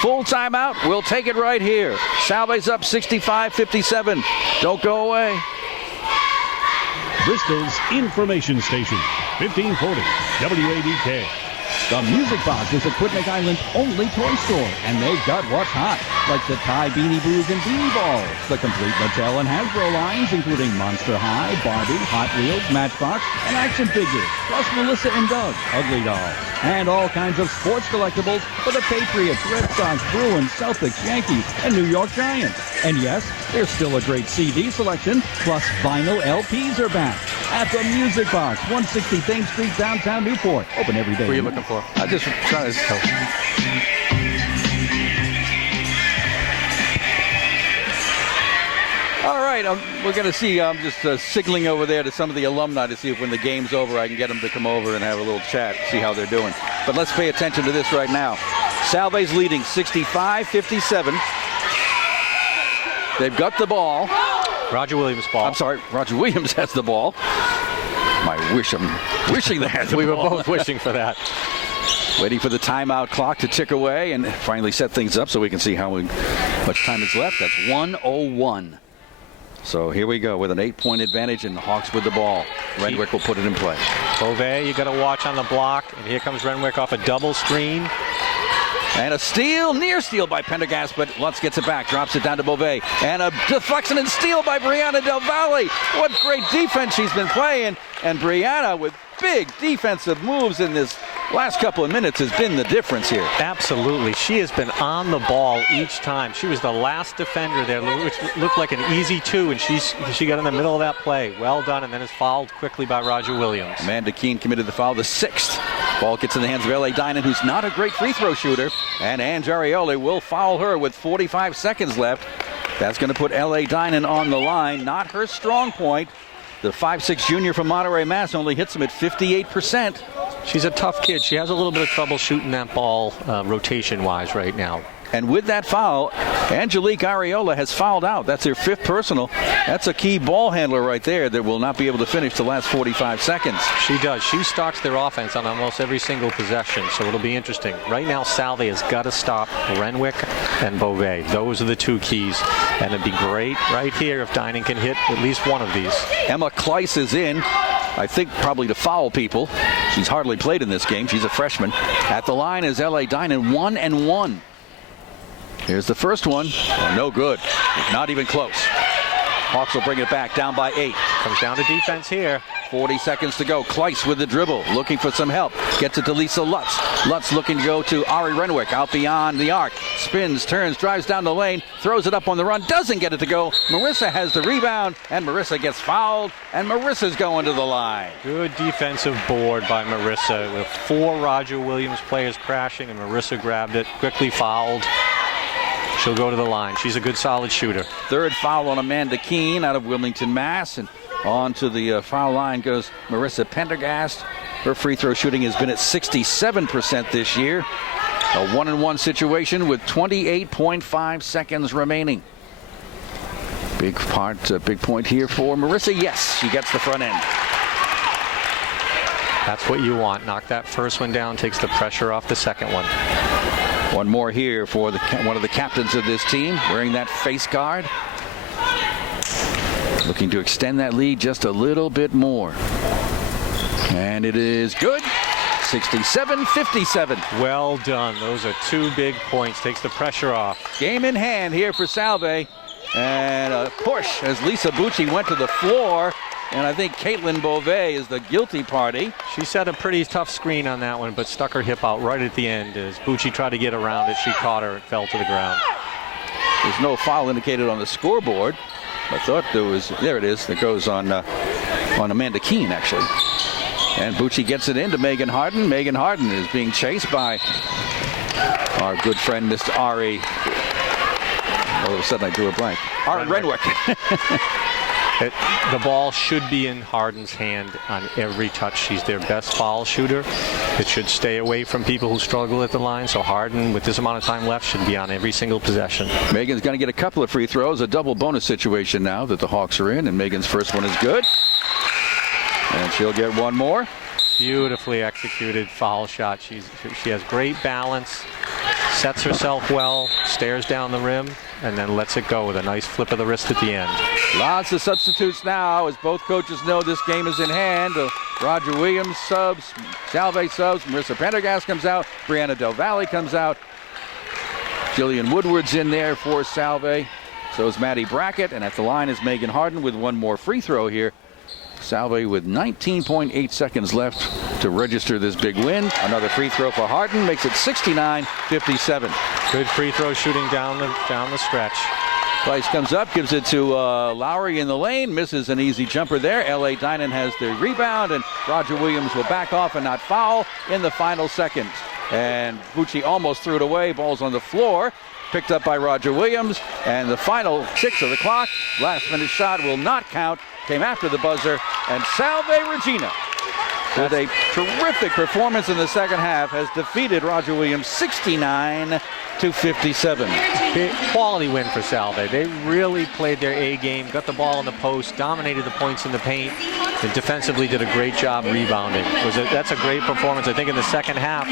Full timeout. We'll take it right here. Salve's up 65-57. Don't go away. Bristol's information station, 1540 WADK. The Music Box is Aquidneck Island's only toy store, and they've got what's hot, like the Thai Beanie Boos and Beanie Balls, the complete Mattel and Hasbro lines, including Monster High, Barbie, Hot Wheels, Matchbox, and action figures, plus Melissa and Doug, Ugly Dolls, and all kinds of sports collectibles for the Patriots, Red Sox, Bruins, Celtics, Yankees, and New York Giants. And yes, there's still a great CD selection, plus vinyl LPs are back at the Music Box, 160 Thames Street, downtown Newport. Open every day. What are you looking for? I just trying to. All right, we're going to see. I'm just signaling over there to some of the alumni to see if when the game's over, I can get them to come over and have a little chat, see how they're doing. But let's pay attention to this right now. Salve's leading 65-57. They've got the ball. Roger Williams' ball. I'm sorry, Roger Williams has the ball. I'm wishing they had the We ball. were both wishing for that. Waiting for the timeout clock to tick away and finally set things up so we can see how much time is left. That's 1:01. So here we go with an 8-point advantage, and the Hawks with the ball. Renwick will put it in play. Bove, you got to watch on the block, and here comes Renwick off a double screen. And a steal, near steal by Pendergast, but Lutz gets it back, drops it down to Bove. And a deflection and steal by Brianna Del Valle. What great defense she's been playing. And Brianna with big defensive moves in this last couple of minutes has been the difference here. Absolutely. She has been on the ball each time. She was the last defender there, which looked like an easy 2, and she got in the middle of that play. Well done, and then is fouled quickly by Roger Williams. Amanda Keene committed the foul, the 6th. Ball gets in the hands of L.A. Dinan, who's not a great free throw shooter, and Ann Jarioli will foul her with 45 seconds left. That's going to put L.A. Dinan on the line. Not her strong point. The 5'6" junior from Monterey, Mass. only hits him at 58%. She's a tough kid. She has a little bit of trouble shooting that ball rotation-wise right now. And with that foul, Angelique Ariola has fouled out. That's her 5th personal. That's a key ball handler right there that will not be able to finish the last 45 seconds. She does. She stalks their offense on almost every single possession, so it'll be interesting. Right now, Salve has got to stop Renwick and Bove. Those are the 2 keys. And it'd be great right here if Dinan can hit at least one of these. Emma Kleiss is in. I think probably to foul people. She's hardly played in this game. She's a freshman. At the line is L.A. Dinan, 1-1. Here's the first one. Oh, no good. Not even close. Hawks will bring it back, down by 8. Comes down to defense here. 40 seconds to go. Kleiss with the dribble, looking for some help. Gets it to Lisa Lutz. Lutz looking to go to Ari Renwick, out beyond the arc. Spins, turns, drives down the lane, throws it up on the run, doesn't get it to go. Marissa has the rebound, and Marissa gets fouled, and Marissa's going to the line. Good defensive board by Marissa with 4 Roger Williams players crashing, and Marissa grabbed it, quickly fouled. She'll go to the line. She's a good, solid shooter. 3rd foul on Amanda Keene out of Wilmington, Mass. And on to the foul line goes Marissa Pendergast. Her free throw shooting has been at 67% this year. A 1-1 situation with 28.5 seconds remaining. Big point here for Marissa. Yes, she gets the front end. That's what you want. Knock that first one down, takes the pressure off the second one. One more here for one of the captains of this team, wearing that face guard. Looking to extend that lead just a little bit more. And it is good. 67-57. Well done. Those are 2 big points. Takes the pressure off. Game in hand here for Salve. And a push as Lisa Bucci went to the floor. And I think Caitlin Bove is the guilty party. She set a pretty tough screen on that one, but stuck her hip out right at the end. As Bucci tried to get around it, she caught her and fell to the ground. There's no foul indicated on the scoreboard. I thought there was. There it is. That goes on on Amanda Keene, actually. And Bucci gets it into Megan Harden. Megan Harden is being chased by our good friend, Mr. Ari. All of a sudden, I drew a blank. Ari Renwick. The ball should be in Harden's hand on every touch. She's their best foul shooter. It should stay away from people who struggle at the line. So Harden, with this amount of time left, should be on every single possession. Megan's going to get a couple of free throws. A double bonus situation now that the Hawks are in. And Megan's first one is good. And she'll get one more. Beautifully executed foul shot. She has great balance, sets herself well, stares down the rim, and then lets it go with a nice flip of the wrist at the end. Lots of substitutes now, as both coaches know this game is in hand. Roger Williams subs, Salve subs, Marissa Pendergast comes out, Brianna Del Valle comes out. Jillian Woodward's in there for Salve. So is Maddie Brackett, and at the line is Megan Harden with one more free throw here. Salve with 19.8 seconds left to register this big win. Another free throw for Harden makes it 69-57. Good free throw shooting down the stretch. Price comes up, gives it to Lowry in the lane, misses an easy jumper there. L.A. Dinan has the rebound, and Roger Williams will back off and not foul in the final seconds. And Bucci almost threw it away. Ball's on the floor. Picked up by Roger Williams, and the final 6 of the clock. Last minute shot will not count. Came after the buzzer, and Salve Regina, with a terrific performance in the second half, has defeated Roger Williams 69-57. Quality win for Salve. They really played their A game, got the ball in the post, dominated the points in the paint, and defensively did a great job rebounding. That's a great performance. I think in the second half,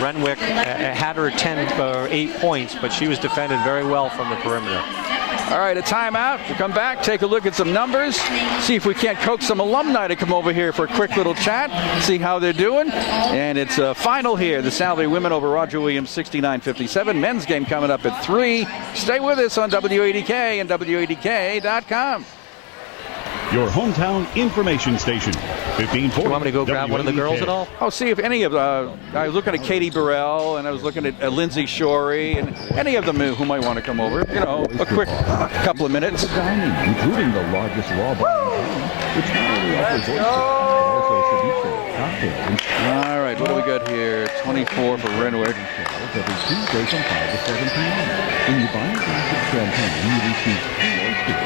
Renwick had her 10 or 8 points, but she was defended very well from the perimeter. All right, a timeout. We'll come back, take a look at some numbers, see if we can't coax some alumni to come over here for a quick little chat, see how they're doing. And it's a final here. The Salve women over Roger Williams 69-57. Men's game coming up at 3. Stay with us on WADK and WADK.com. Your hometown information station. 1540. You want me to go grab one of the girls at all? I'll see if any of I was looking at Katie Burrell, and I was looking at Lindsay Shorey, and any of them who might want to come over. You know, a quick couple of minutes. Dining, including the largest law bar in town, which not only offers oysters, but also ceviche, cocktails. All right, what do we got here? 24 for Renwick. Every Tuesday from 5 to 7 p.m. When you buy a glass of champagne, you receive 2 oysters.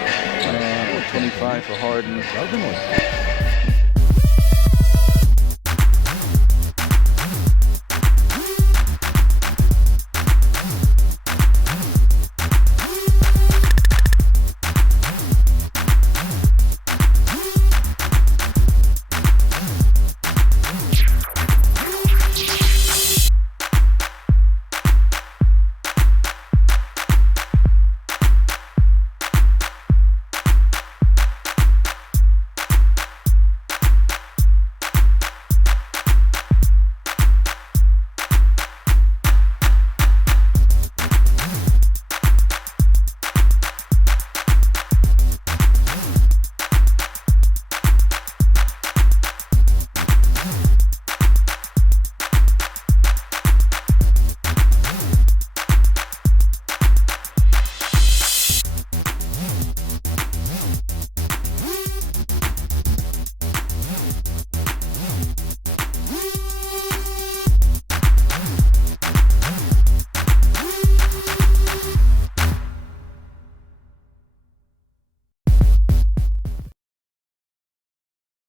25 for Harden. Dozen oysters.